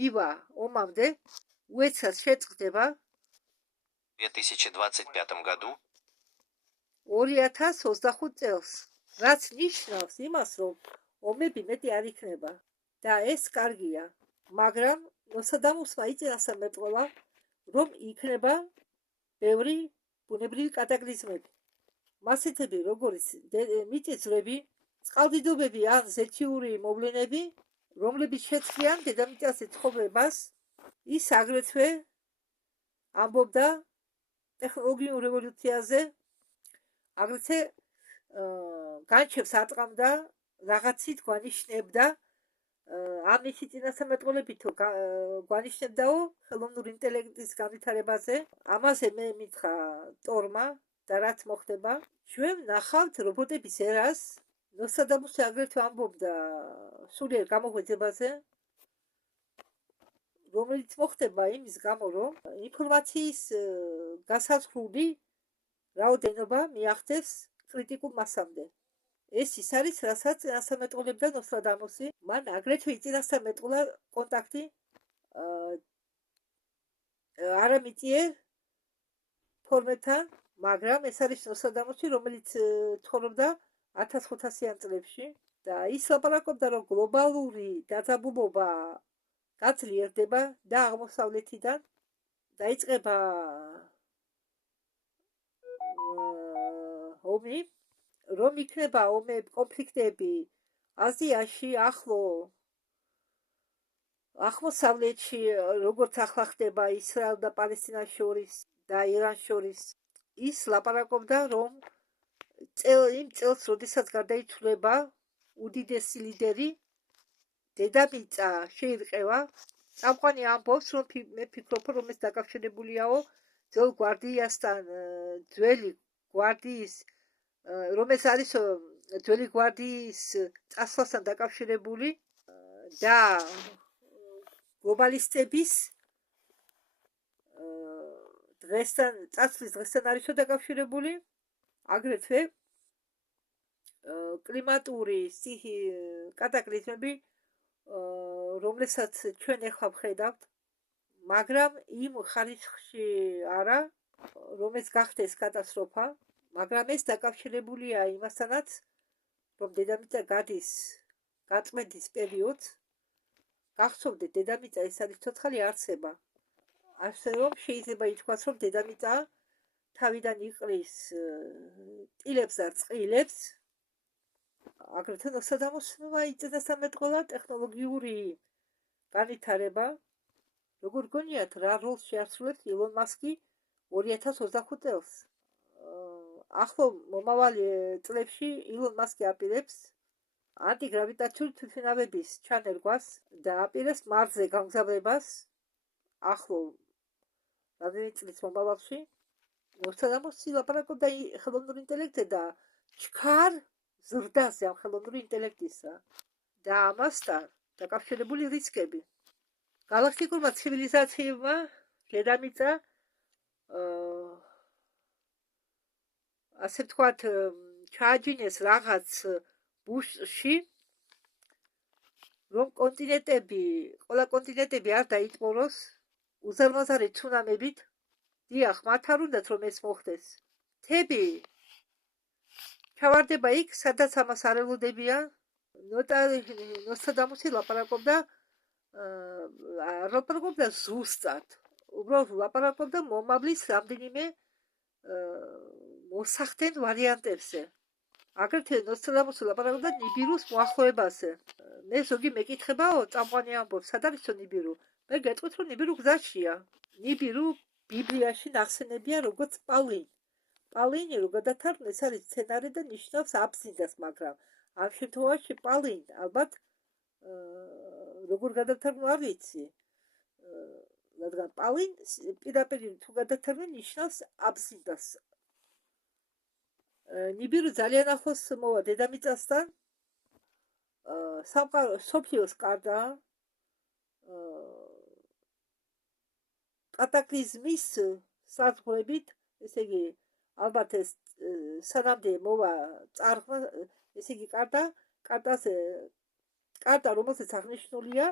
მივა ომამდე უეცრად შეწყდება В 2025 году 2025 წელს რაც ნიშნავს იმას რომ ომები მეტი არ იქნება და ეს კარგია მაგრამ ნოსტრადამუსმა იწინასწარმეტყველა რომ იქნება ბევრი ბუნებრივი კატაკლიზმები მასეთები როგორც მიწისძვრები წყალდიდობები ან ზეთიური მოვლენები რომლებიც შეცვლიან დედამიწაზე ცხოვრებას ის აგრეთვე ამბობდა ტექნოლოგიურ რევოლუციაზე აგრეთვე განჩევს ატყამდა რაღაცით გვანიშნებდა ამისი წინასწარმეტყველებით გვანიშნებდაო ხელოვნური ინტელექტის განვითარებაზე ამაზე მე მითხრა ტორმა და რაც მოხდება ჩვენ ნახავთ რობოტების ერას ნოსტრადამუსი აგრეთვე ამბობდა სულიერ გამოღვიძებაზე რომელიც მოხდება იმის გამო რომ ინფორმაციის გასაზღვრული რაოდენობა მიაღწევს კრიტიკულ მასამდე ეს ის არის, რასაც წინასწარმეტყველებდა ნოსტრადამუსი. მან აგრეთვე წინასწარმეტყველა კონტაქტი არამიწიერ ფორმებთან, მაგრამ ეს არის ნოსტრადამუსი, რომელიც ცხოვრობდა 1500-იან წლებში და ის ლაპარაკობდა, რომ გლობალური დაძაბულობა გაძლიერდება და აღმოსავლეთიდან დაიწყება ომი, რომ იქნება ომები, კონფლიქტები აზიაში, აღმოსავლეთში, როგორც ახლა ხდება ისრაელ და პალესტინას შორის და ირანს შორის. ის ლაპარაკობდა, რომ იმ წელს, როდესაც გარდაიცვლება უდიდესი ლიდერი, დედამიწა შეირყევა. წამყვანი ამბობს, რომ მე ფიქრობ, რომ ეს დაკავშირებულია ძველ გვარდიასთან, ძველი გვარდიის, რომ ეს არის ძველი გვარდიის წასვლასთან დაკავშირებული და გლობალისტების წასვლის დღესთან არისო დაკავშირებული, აგრეთვე კლიმატური კატაკლიზმები, რომლებსაც ჩვენ ეხლა ვხედავთ, მაგრამ იმ ხარისხში არა, რომ ეს გახდეს კატასტროფა, მაგრამ ეს დაკავშირებულია იმასთანაც, რომ დედამიწა გადის გაწმენდის პერიოდს. გახსოვდეთ, დედამიწა ეს არის ცოცხალი არსება. ასე რომ შეიძლება ითქვას, რომ დედამიწა თავიდან იყრის ტილებს და წყილებს. აგრეთვე ნოსტრადამუსმა იწინასწარმეტყველა ტექნოლოგიური განვითარება. როგორ გონიათ, რა როლს შეასრულებს ილონ მასკი 2025 წელს? ახლო მომავალ წლებში ილონ მასკი აპირებს ანტიგრავიტაციული თვითმფრინავების ჩანერგვას და აპირებს მარსზე გამგზავრებას ახლო რამდენი წლის მომავალში. ნოსტრადამუსი ლაპარაკობდა ხელოვნურ ინტელექტზე და ჩქარ ზრდაზე ამ ხელოვნური ინტელექტისა და ამასთან დაკავშირებული რისკები. გალაქტიკურმა ცივილიზაციებმა დედამიწა ასე ვთქვათ, ჩააჯინეს რაღაც ბუშში, რომ ყველა კონტინენტები არ დაიტბოროს უზარმაზარი ცუნამებით. დიახ, მათ არ უნდათ, რომ ეს მოხდეს. მთები ჩავარდება იქ, სადაც ამას არ ელოდებიან. ნოსტრადამუსი ლაპარაკობდა ზუსტად. უბრალოდ ლაპარაკობდა მომავლის რამდენიმე მოსახდენ ვარიანტებზე. აგრეთვე ნოსტრადამუსი ლაპარაკობდა ნიბირუს მოახლოებაზე. მე ზოგი მეკითხებაო, წამყვანი ამბობს, სად არისო ნიბირუ? მე გეტყვით, რომ ნიბირუ გზაშია. ნიბირუ ბიბლიაში ნახსენებია როგორც პალინი. პალინი რო გადათარგმნეს, ეს არის სცენარი და ნიშნავს აბსიდას, მაგრამ ამ შემთხვევაში პალინი ალბათ როგორ გადათარგმნა არ ვიცი. რადგან პალინი პირდაპირ თუ გადათარგმნი ნიშნავს აბსიდას. ნიბირუ ძალიან ახლოს მოვა დედამიწასთან. სოფლიოს კარდა კატაკლიზმის საზღვრებით, ესე იგი ალბათ ეს სანამდე მოვა წარღმა, ესე იგი კარტა, რომელსაც აღნიშნულია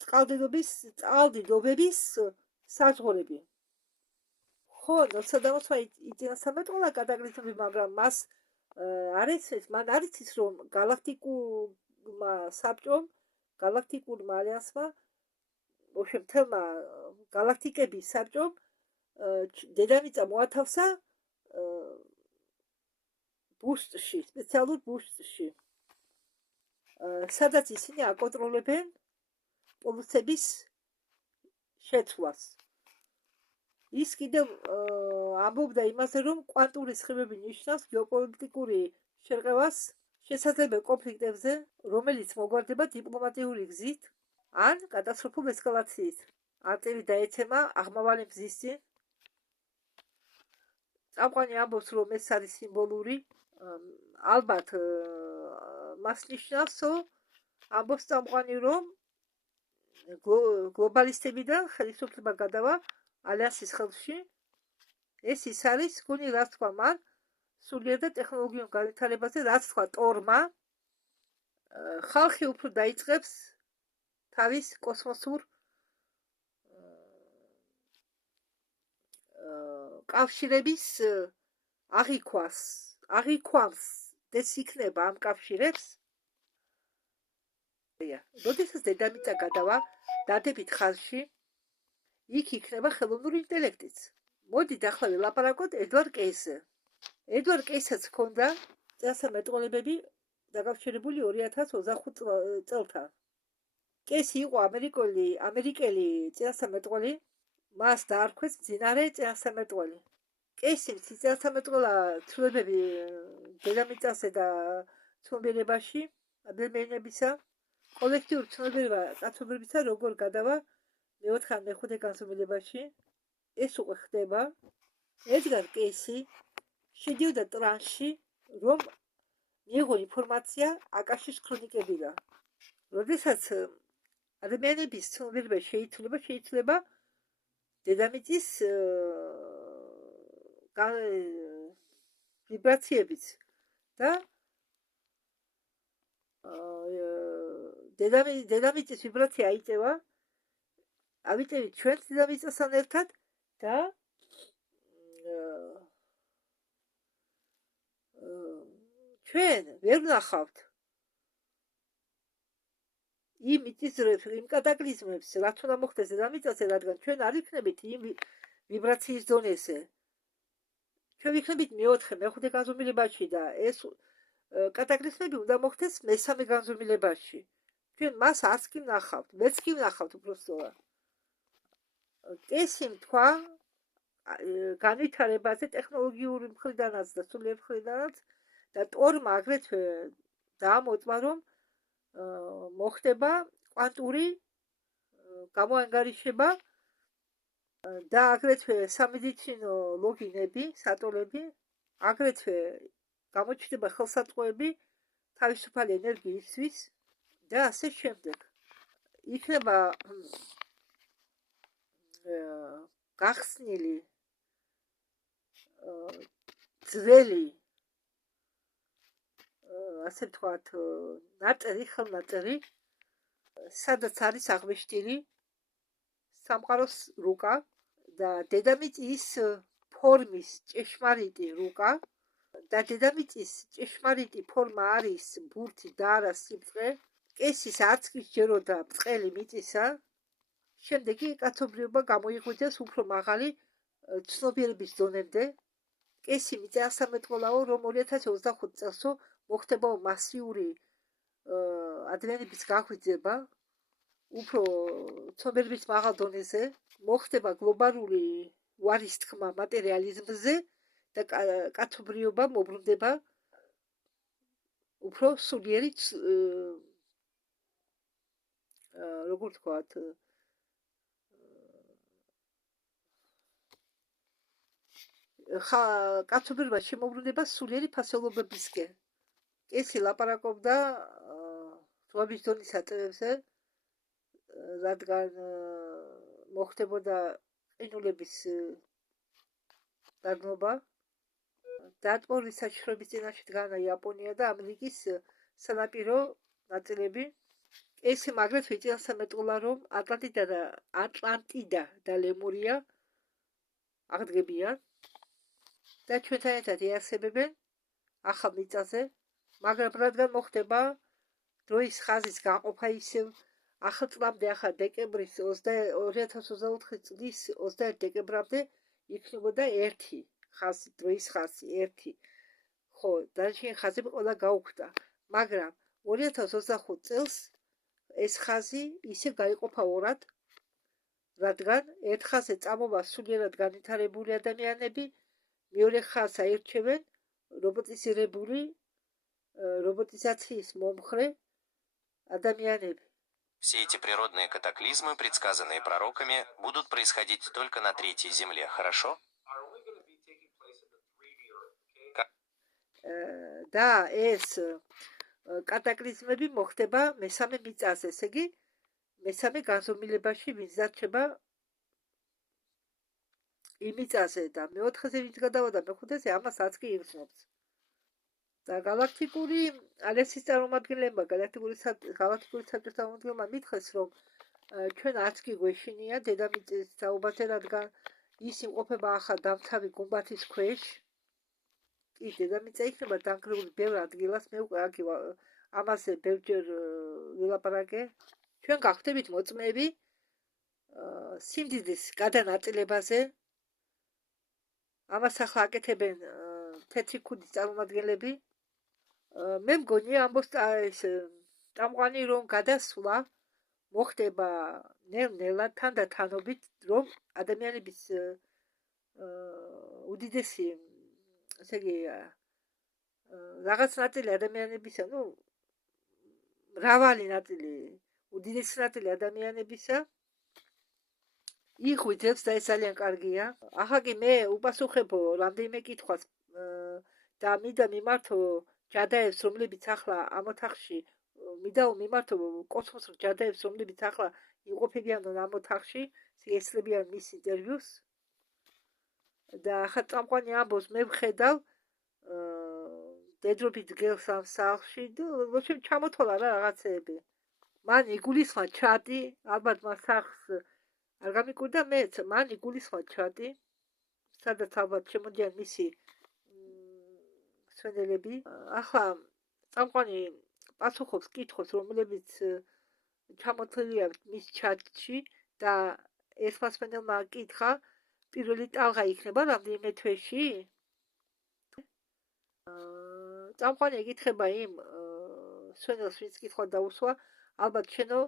წყალდიდობების საზღვრები. ხო, ნოსტრადამუსმა იწინასწარმეტყველა კატაკლიზმები, მაგრამ მან არ იცის, რომ გალაქტიკურმა საბჭომ, გალაქტიკურმა ალიანსმა, მთელმა გალაქტიკების საბჭომ დედამიწა მოათავსა ბუშტში, სპეციალურ ბუშტში, სადაც ისინი აკონტროლებენ პოლუსების შეცვლას. ის კიდევ ამბობდა იმაზე, რომ კვანტური სხივები ნიშნავს გეოპოლიტიკური შერყევას შესაძლებელ კონფლიქტებზე, რომელიც მოგვარდება დიპლომატიური გზით ან კატასტროფულ ესკალაციით. არტივი დაეცემა აღმავალი მზის წინ. წამყვანი ამბობს, რომ ეს არის სიმბოლური. ალბათ მას ნიშნავსო, ამბობს წამყვანი, რომ გლობალისტებიდან ხელისუფლება გადავა ალიანსის ხელში. ეს ის არის, გონი რა თქვა მან, სულიერ და ტექნოლოგიურ განვითარებაზე, რაც თქვა ტორმა, ხალხი უფრო დაიწყებს თავის კოსმოსურ კავშირების აღიქვამს დეც იქნება ამ კავშირებს. როდესაც დედამიწა გადავა დადებით ხაზში, იქ იქნება ხელოვნური ინტელექტიც. მოდით ახლა ვილაპარაკოთ ედვარდ კეისზე. ედვარდ კეისაც ჰქონდა წინასწარმეტყველებები დაკავშირებული 2025 წელთან. კეისი იყო ამერიკელი წინასწარმეტყველი, მას დაარქვეს მძინარე წინასწარმეტყველი. კეისის წინასწარმეტყველა ცნობები დედამიწაზე და ცნობიერებაში, ადამიანებისა, კოლექტიურ ცნობიერება კაცობრიობისა როგორ გადავა მეოთხე ან მეხუთე განზომილებაში, ეს უკვე ხდება. ედგარ კეისი შედიოდა ტრანსში, რომ მიიღო ინფორმაცია აკაშის ქრონიკებიდან. როდესაც ადამიანების ცნობიერება შეიძლება დედამიწის ვიბრაციებიც და დედამიწის ვიბრაცია აიწევა, ავიწევით ჩვენ დედამიწასთან ერთად და ჩვენ ვერ ვნახავთ იმ მიწისძვრებს, იმ კატაკლიზმებს, რაც უნდა მოხდეს დედამიწაზე, რადგან ჩვენ არ ვიქნებით იმ ვიბრაციის დონეზე. ჩვენ ვიქნებით მეოთხე, მეხუთე განზომილებაში და ეს კატაკლიზმები უნდა მოხდეს მესამე განზომილებაში. ჩვენ მას არც კი ვნახავთ, მეც კი ვნახავთ უბრალოდ. კეისიმ თქვა განვითარებაზე ტექნოლოგიური მხრიდანაც და სულიერ მხრიდანაც და ტორმა აგრეთვე დაამოწმა, რომ მოხდება კვანტური გამოანგარიშება და აგრეთვე სამედიცინო ლოგინები, სატოლები, აგრეთვე გამოჩნდება ხელსაწყოები თავისუფალი ენერგიისთვის და ასე შემდეგ. იქნება გახსნილი ძველი ასე ვთქვათ ხელნაწერი, სადაც არის აღბეჭდილი სამყაროს რუკა და დედამიწის ფორმის ჭეშმარიტი რუკა და დედამიწის ჭეშმარიტი ფორმა არის ბურთი და არა სიბრტყე. კეისის არც კი სჯეროდა ბრწყელი მიწისა, შემდეგ კი კაცობრიობა გამოიღვიძეს უფრო მაღალი ცნობიერების დონემდე. კეისი წინასწარმეტყველაო, რომ 2025 წელსო მოხდება მასიური ადამიანების გაღვიძება, უფრო ცნობიერების მაღალ დონეზე, მოხდება გლობალური უარის თქმა მატერიალიზმზე და კაცობრიობა მობრუნდება უფრო სულიერი, როგორ ვთქვათ, კაცობრიობა შემოbrunდება სულიერი ფასეულობებისკენ. კეისი ლაპარაკობდა თვალის დონის აწევებზე, რადგან მოხდებოდა ყინულების დაგნობა. დატბორის საშიშროების წინაშე დგანა იაპონია და ამერიკის სანაპირო ნაწილები. კეისიმ აგრეთვე წინასწარმეტყველა, რომ ატლანტიდა და ლემურია აღდგებიან და ჩვენთან ერთად იარსებებენ ახალ მიწაზე, მაგრამ რადგან მოხდება დროის ხაზის გაყოფა ისევ ახალ წლამდე, ახლა დეკემბრის 2024 წლის 21 დეკემბრამდე იქნებოდა ერთი ხაზი, დროის ხაზი, ერთი. ხო, დანარჩენი ხაზები ყველა გაუქმდა, მაგრამ 2025 წელს ეს ხაზი ისევ გაიყოფა ორად, რადგან ერთ ხაზზე წამოვა სულიერად განვითარებული ადამიანები, მეორე ხაზს აირჩევენ роботизацიის მომხრე ადამიანები. Все эти природные катаклизмы, предсказанные пророками, будут происходить только на третьей земле, хорошо? და ეს კატაკლიზმები მოხდება მესამე მიწაზე, ესე იგი მესამე განზომილებაში ვინც დარჩება იმ მიწაზე და მეოთხეზე ვინც გადავა და მეხუთეზე ამას არც კი იგრძნობს. და galaktikuri ალესის წარმომადგენლებმა, galaktikuri საბჭოს წარმომადგენლებმა მითხრეს, რომ ჩვენ არც კი გვეშინია დედამიწის საუბარზე, რადგან ის იმყოფება ახლა დამცავი გუმბათის ქვეშ. კი, დედამიწა იქნება დანგრეული ბევრ ადგილას, მე უკვე აქ ამაზე ბევრჯერ ვილაპარაკე. ჩვენ გავხდებით მოწმეები სიმდიდრის გადანაწილებაზე. ამას ახლა აკეთებენ თეთრი ქუდის წარმომადგენლები. მე მგონია ამბობს ეს წამყვანი რომ გადასვლა მოხდება ნელ-ნელა თანდათანობით, რომ ადამიანების უდიდესი, ესე იგი, რაღაც ნაწილი ადამიანებისა, მრავალი ნაწილი, უდიდესი ნაწილი ადამიანებისა იღვიძებს და ეს ძალიან კარგია. ახლა კი მე უპასუხებო რამდენიმე კითხვას და მინდა მიმართო ჯადაებს, რომლებიც ახლა ამ ოთახში მინდა მიმართო კოსმოსურ ჯადაებს, რომლებიც ახლა იმყოფებიან ამ ოთახში, ესწრებიან მის ინტერვიუს. და ახლა წამყვანი ამბობს, მე ვხედავ დედრობით დგელს ამ სახლში და ვთქვი ჩამოთვალა რა რაღაცეები. მან იგულისხმა ჩატი, ალბათ მას სახლს არ გამიკვირდა მეც, მან იგულისხმა ჩატი, სადაც ალბათ შემოდიან მისი მსვენელები. ახლა წამყვანი პასუხობს კითხვას, რომლებიც ჩამოთვლილია მის ჩატში და ეს მასმენელმა კითხა, პირველი ტალღა იქნება რამდენიმე თვეში? წამყვანი ეკითხება იმ მსვენელს, ვინც კითხვა დაუსვა, ალბათ შენო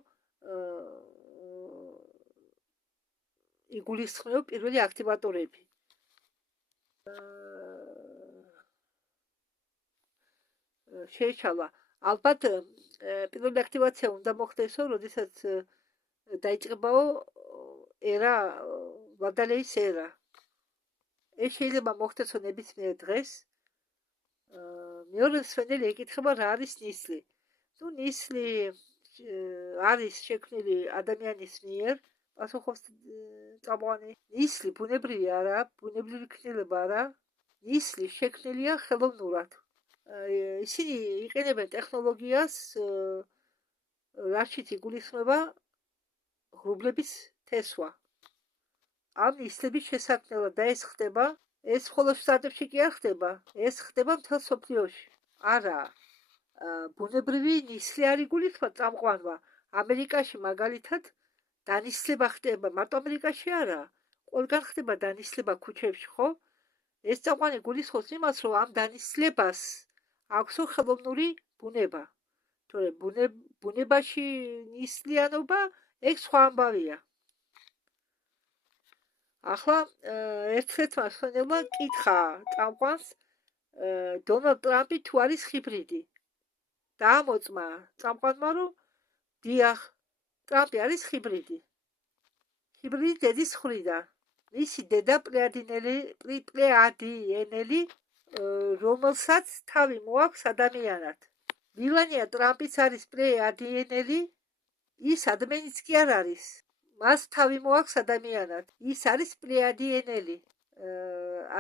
იგულისხმეო პირველი აქტივატორები. შეეჩალა. ალბათ პირველი აქტივაცია უნდა მოხდესო, როდესაც დაიწყებაო ერა, ვადალეის ერა. ეს შეიძლება მოხდესო ნებისმიერ დღეს. მეორე მსვენელი ეკითხება, რა არის ნისლი. ნისლი არის შექმნილი ადამიანის მიერ, პასუხობს წამყვანი. ნისლი ბუნებრივი არა, ბუნებრივი ქმნილება არა. ნისლი შექმნილია ხელოვნურად. ისინი იყენებენ ტექნოლოგიას, რაშიც იგულისხმება ღრუბლების თესვა. ამ ნისლების შესაქმნელად და ეს ხდება, ეს მხოლოდ შტატებში კი არ ხდება, ეს ხდება მთელ მსოფლიოში. არა, ბუნებრივი ნისლი არ იგულისხმება წამყვანმა. ამერიკაში მაგალითად დანისლება ხდება, მარტო ამერიკაში არა, ყველგან ხდება დანისლება ქუჩებში, ხო? ეს წამყვანი გულისხმობს იმას, რომ ამ დანისლებას აქვსო ხელოვნური ბუნება. თორე ბუნებაში ნისლიანობა ეგ სხვა ამბავია. ახლა ერთ-ერთმა მსვენელმა კითხა წამყვანს, დონალდ ტრამპი თუ არის ჰიბრიდი. დაამოწმა წამყვანმა, რომ დიახ, ტრამპი არის ჰიბრიდი. ჰიბრიდი დედის მხრიდან. მისი დედა პლეადიენელი, რომელსაც თავი მოაქვს ადამიანად. მილანია ტრამპიც არის პლეადიენელი, ის ადამიანიც კი არ არის. მას თავი მოაქვს ადამიანად. ის არის პლეადიენელი.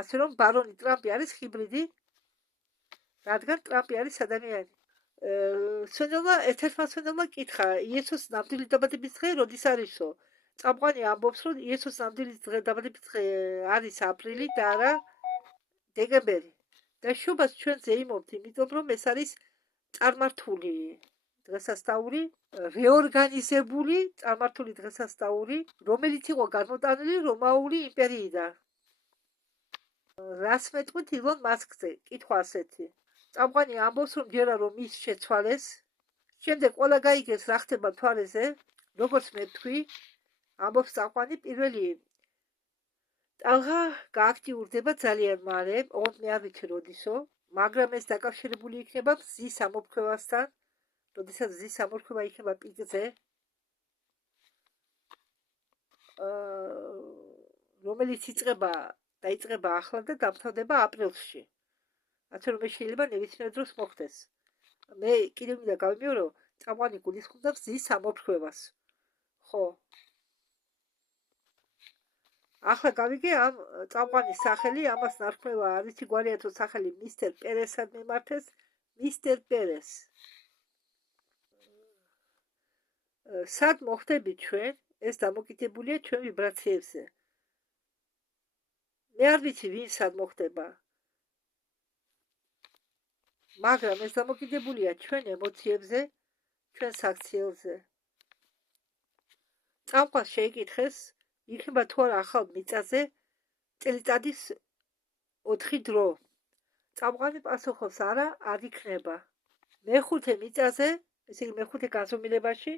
ასე რომ ბარონი ტრამპი არის ჰიბრიდი, რადგან ტრამპი არის ადამიანი. ერთ-ერთმა მსვენელმა კითხა, იესოს ნამდვილი დაბადების დღე როდის არისო? წამყვანი ამბობს, რომ იესოს ნამდვილი დაბადების დღე არის აპრილი და არა დეკემბერი. და შობას ჩვენ ზეიმობთ, იმიტომ რომ ეს არის წარმართული დღესასწაული, რეორგანიზებული წარმართული დღესასწაული, რომელიც იყო გამოტანილი რომაული იმპერიიდან. რას მეტყვით ილონ მასკზე? კითხვა ასეთი. წამყვანი ამბობს, რომ ჯერა რომ ის შეცვალეს, შემდეგ ყველა გაიგებს რა ხდება მთვარეზე, როგორც მე ვთქვი, ამბობს წამყვანი, პირველი ტალღა გააქტიურდება ძალიან მალე, ოღონდ მე არ ვიცი როდისო, მაგრამ ეს დაკავშირებული იქნება მზის ამოფრქვევასთან, როდესაც მზის ამოფრქვევა იქნება პიკზე, რომელიც დაიწყება ახლა და დამთავრდება აპრილში. ასე რომ შეიძლება ნებისმიერ დროს მოხდეს. მე კიდევ მინდა გავიმეორო, წამყვანი გულისხმობდა მზის ამოფრქვევას. ხო. ახლა გავიგე ამ წამყვანის სახელი, ამას ნარქმევა არიცი გვარია თუ სახელი მისტერ პერესად მიმართეს, მისტერ პერეს. სად მოხდებით ჩვენ? ეს დამოკიდებულია ჩვენ ვიბრაციებზე. მე არ ვიცი ვინ სად მოხდება. მაგრამ ეს დამოკიდებულია ჩვენ ემოციებზე, ჩვენ საქციელზე. წამყვანს შეიკითხეს, იქნება თუ არა ახალ მიწაზე წელიწადის 4 დრო. წამყვანი პასუხობს არა, არ იქნება. მეხუთე მიწაზე, ესე იგი მეხუთე განზომილებაში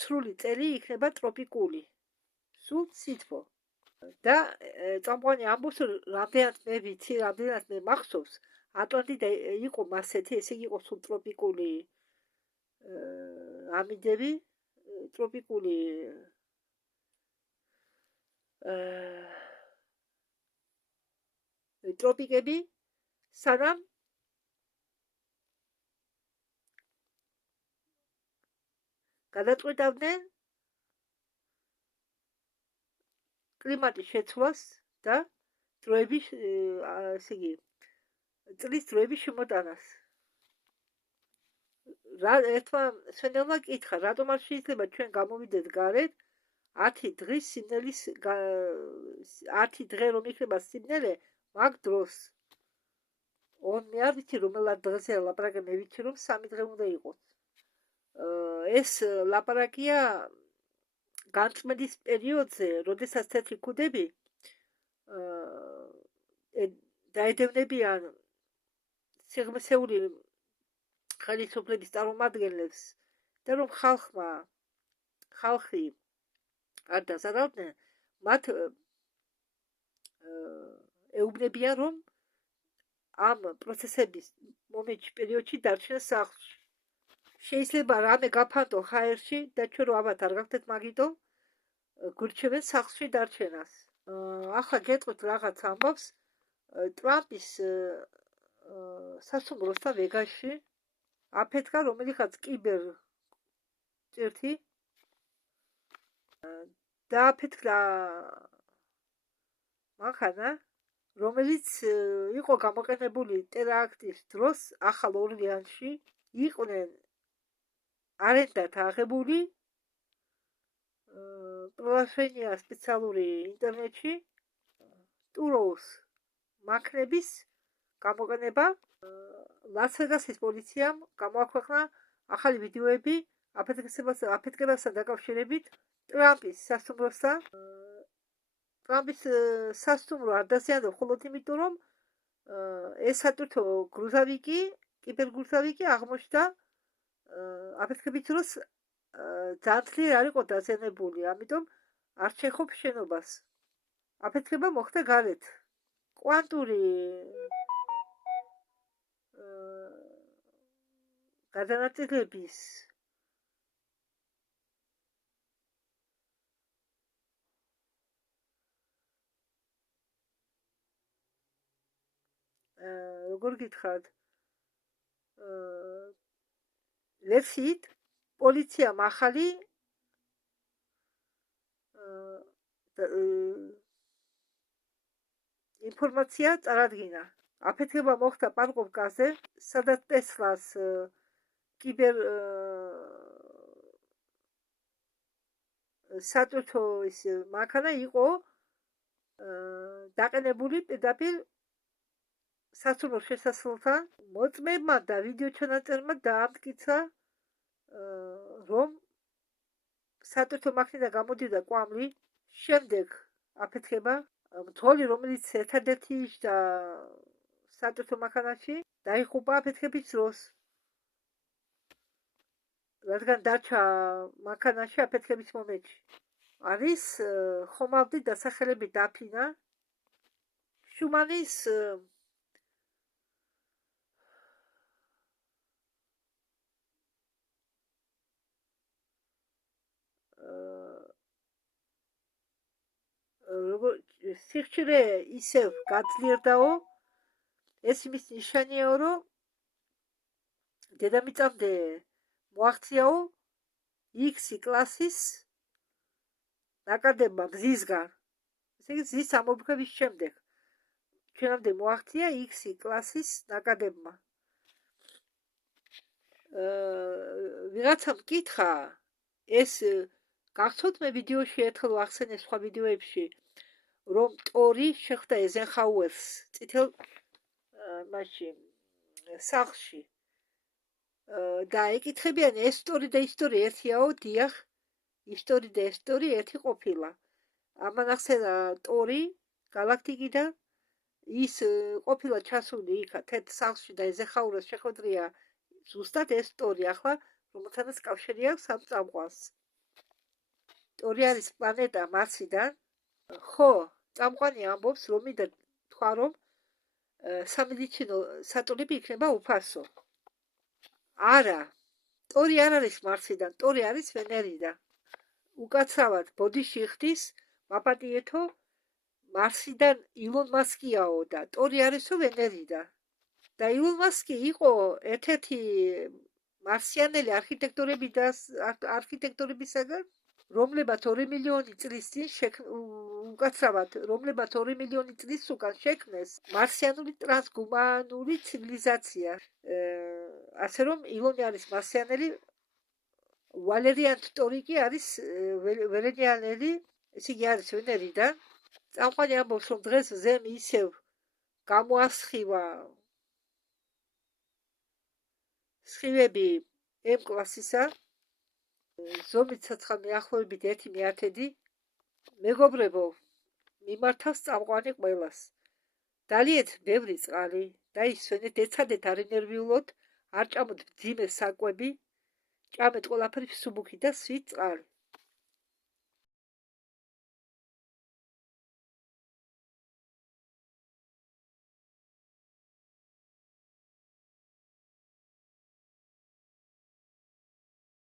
სრული წელი იქნება ტროპიკული. სულ სითბო. და წამყვანი ამბობს, რამდენად მე ვიცი, რამდენად მე მახსოვს, ატლანტიდა იყო მასეთი, ესე იგი იყო სულ ტროპიკული ამიდები, ტროპიკული ტროპიკები, სანამ გადაწყვეტავდნენ კლიმატის შეცვლას და დროების, ესე იგი, წლის დროების შემოტანას. ერთმა სვენელმა კითხა, რატომ არ შეიძლება ჩვენ გამოვიდეთ გარეთ 10 დღის სიმნელის 10 დღე რომ იქნება სიმნელე მაგ დროს. მე არ ვიცი რომელად დღეზე ლაპარაკი, მე ვიცი რომ 3 დღე უნდა იყოს. ეს ლაპარაკია განწმენდის პერიოდზე, როდესაც თეთრი ქუდები დაედევნებიან სიღრმისეული ხელისუფლების წარმომადგენლებს და რომ ხალხი არ დაზარავდნენ, მათ ეუბნებიან, რომ ამ პროცესების მომენტში პერიოდში დარჩნენ სახლში. შეიძლება რამე გაფანტო ჰაერში და ჩვენ რომ ალბათ არ გახდეთ მაგიტომ გვირჩევენ სახლში დარჩენას. ახლა გეტყვით რაღაც ამბობს ტრამპის სასტუმროსთან ვეგასში აფეთქა რომელიღაც კიბერ წერტი და აფეთქა მანქანა, რომელიც იყო გამოყენებული ტერაქტის დროს ახალ ორლეანში, იყვნენ არენდათ აღებული პროლაფენია სპეციალური ინტერნეტში ტუროუს მანქანების გამოყენება. ლას-ვეგასის პოლიციამ გამოაქვეყნა ახალი ვიდეოები აფეთქებასთან დაკავშირებით ტრამპის სასტუმროსთან. ტრამპის სასტუმრო არ დაზიანდა მხოლოდ იმიტომ, რომ ეს სატვირთო გრუზავიკი, კიბერგრუზავიკი აღმოჩნდა აფეთქების დროს ძალიან ძლიერ არ იყო დაზიანებული, ამიტომ არ შეხვობს შენობას. აფეთქება მოხდა გარეთ. კვანტური გადანაწილების როგორ გითხრათ, ვერსიით პოლიციამ ახალი ინფორმაცია წარადგინა. აფეთქება მოხდა პარკოვკაზე, სადაც ტესლას კიბერ სატვირთო მანქანა იყო დაყენებული პირდაპირ სასტუმროს შესასვლელთან. მოწმეებმა და ვიდეო ჩანაწერმა დაამტკიცა, რომ სატვირთო მანქანიდან გამოდიოდა კვამლი. შემდეგ აფეთქება მძღოლი, რომელიც ერთადერთი იჯდა სატვირთო მანქანაში, დაიღუპა აფეთქების დროს, რადგან დარჩა მანქანაში აფეთქების მომენტში. არის ხომალდი დასახელები დაფინა. შუმანის სიხშირე ისევ გაძლიერდაო, ეს იმის ნიშანიაო, რომ დედამიწამდე მოაღწიაო X კლასის ნაკადებმა მზისგან. ესე იგი მზის ამოფრქვევის შემდეგ ჩვენამდე მოაღწია X კლასის ნაკადებმა. ვიღაცამ მკითხა ეს გახსოვთ მე ვიდეოში ერთხელ ვახსენე სხვა ვიდეოებში რომ ტორი შეხვდა ეზენჰაუერს წითელ მასში სახლში და ეკითხებიან ეს ტორი და ის ტორი ერთიაო? დიახ, ის ტორი და ეს ტორი ერთი ყოფილა. ამან ახსენა ტორი galaktikიდან ის ყოფილა ჩასული იქა თეთრ სახლში და ეზენჰაუერს შეხვედრია ზუსტად ეს ტორი ახლა რომელთანაც კავშირი აქვს ამ წამყვანს. ტორი არის პლანეტა მარსიდან. ხო, წამყვანი ამბობს რომ მინდა თქვა რომ სამედიცინო სატოლები იქნება უფასო. არა, ტორი არ არის მარსიდან, ტორი არის ვენერიდან. უკაცრავად ბოდიში ხდის მაპატიეთო მარსიდან ილონ მასკიაო და ტორი არისო ვენერიდან. და ილონ მასკი იყო ერთ-ერთი მარსიანელი არქიტექტორებისაგან რომლებაც 2 მილიონი წლის წინ უკაცრავად რომლებაც 2 მილიონი წლის უკან შექმნეს მარსიანული ტრანსგუმანური ცივილიზაცია. ასე რომ ილონი არის მარსიანელი, ვალერიან ტორი კი არის ვენერიანი, ესე იგი არის ვენერიდან. წამყვანი ამბობს რომ დღეს ზემ ისევ გამოასხივა სხივები M კლასისა, ზომით ცოცხალ მიახლოებით 1/10. მეგობრებო, მიმართავს წამყვანი ყველას. დალიეთ ბევრი წყალი და ისვენეთ, ეცადეთ არ ინერვიულოთ, არ ჭამოთ მძიმე საკვები, ჭამეთ ყველაფერი მსუბუქი და სვით წყალი.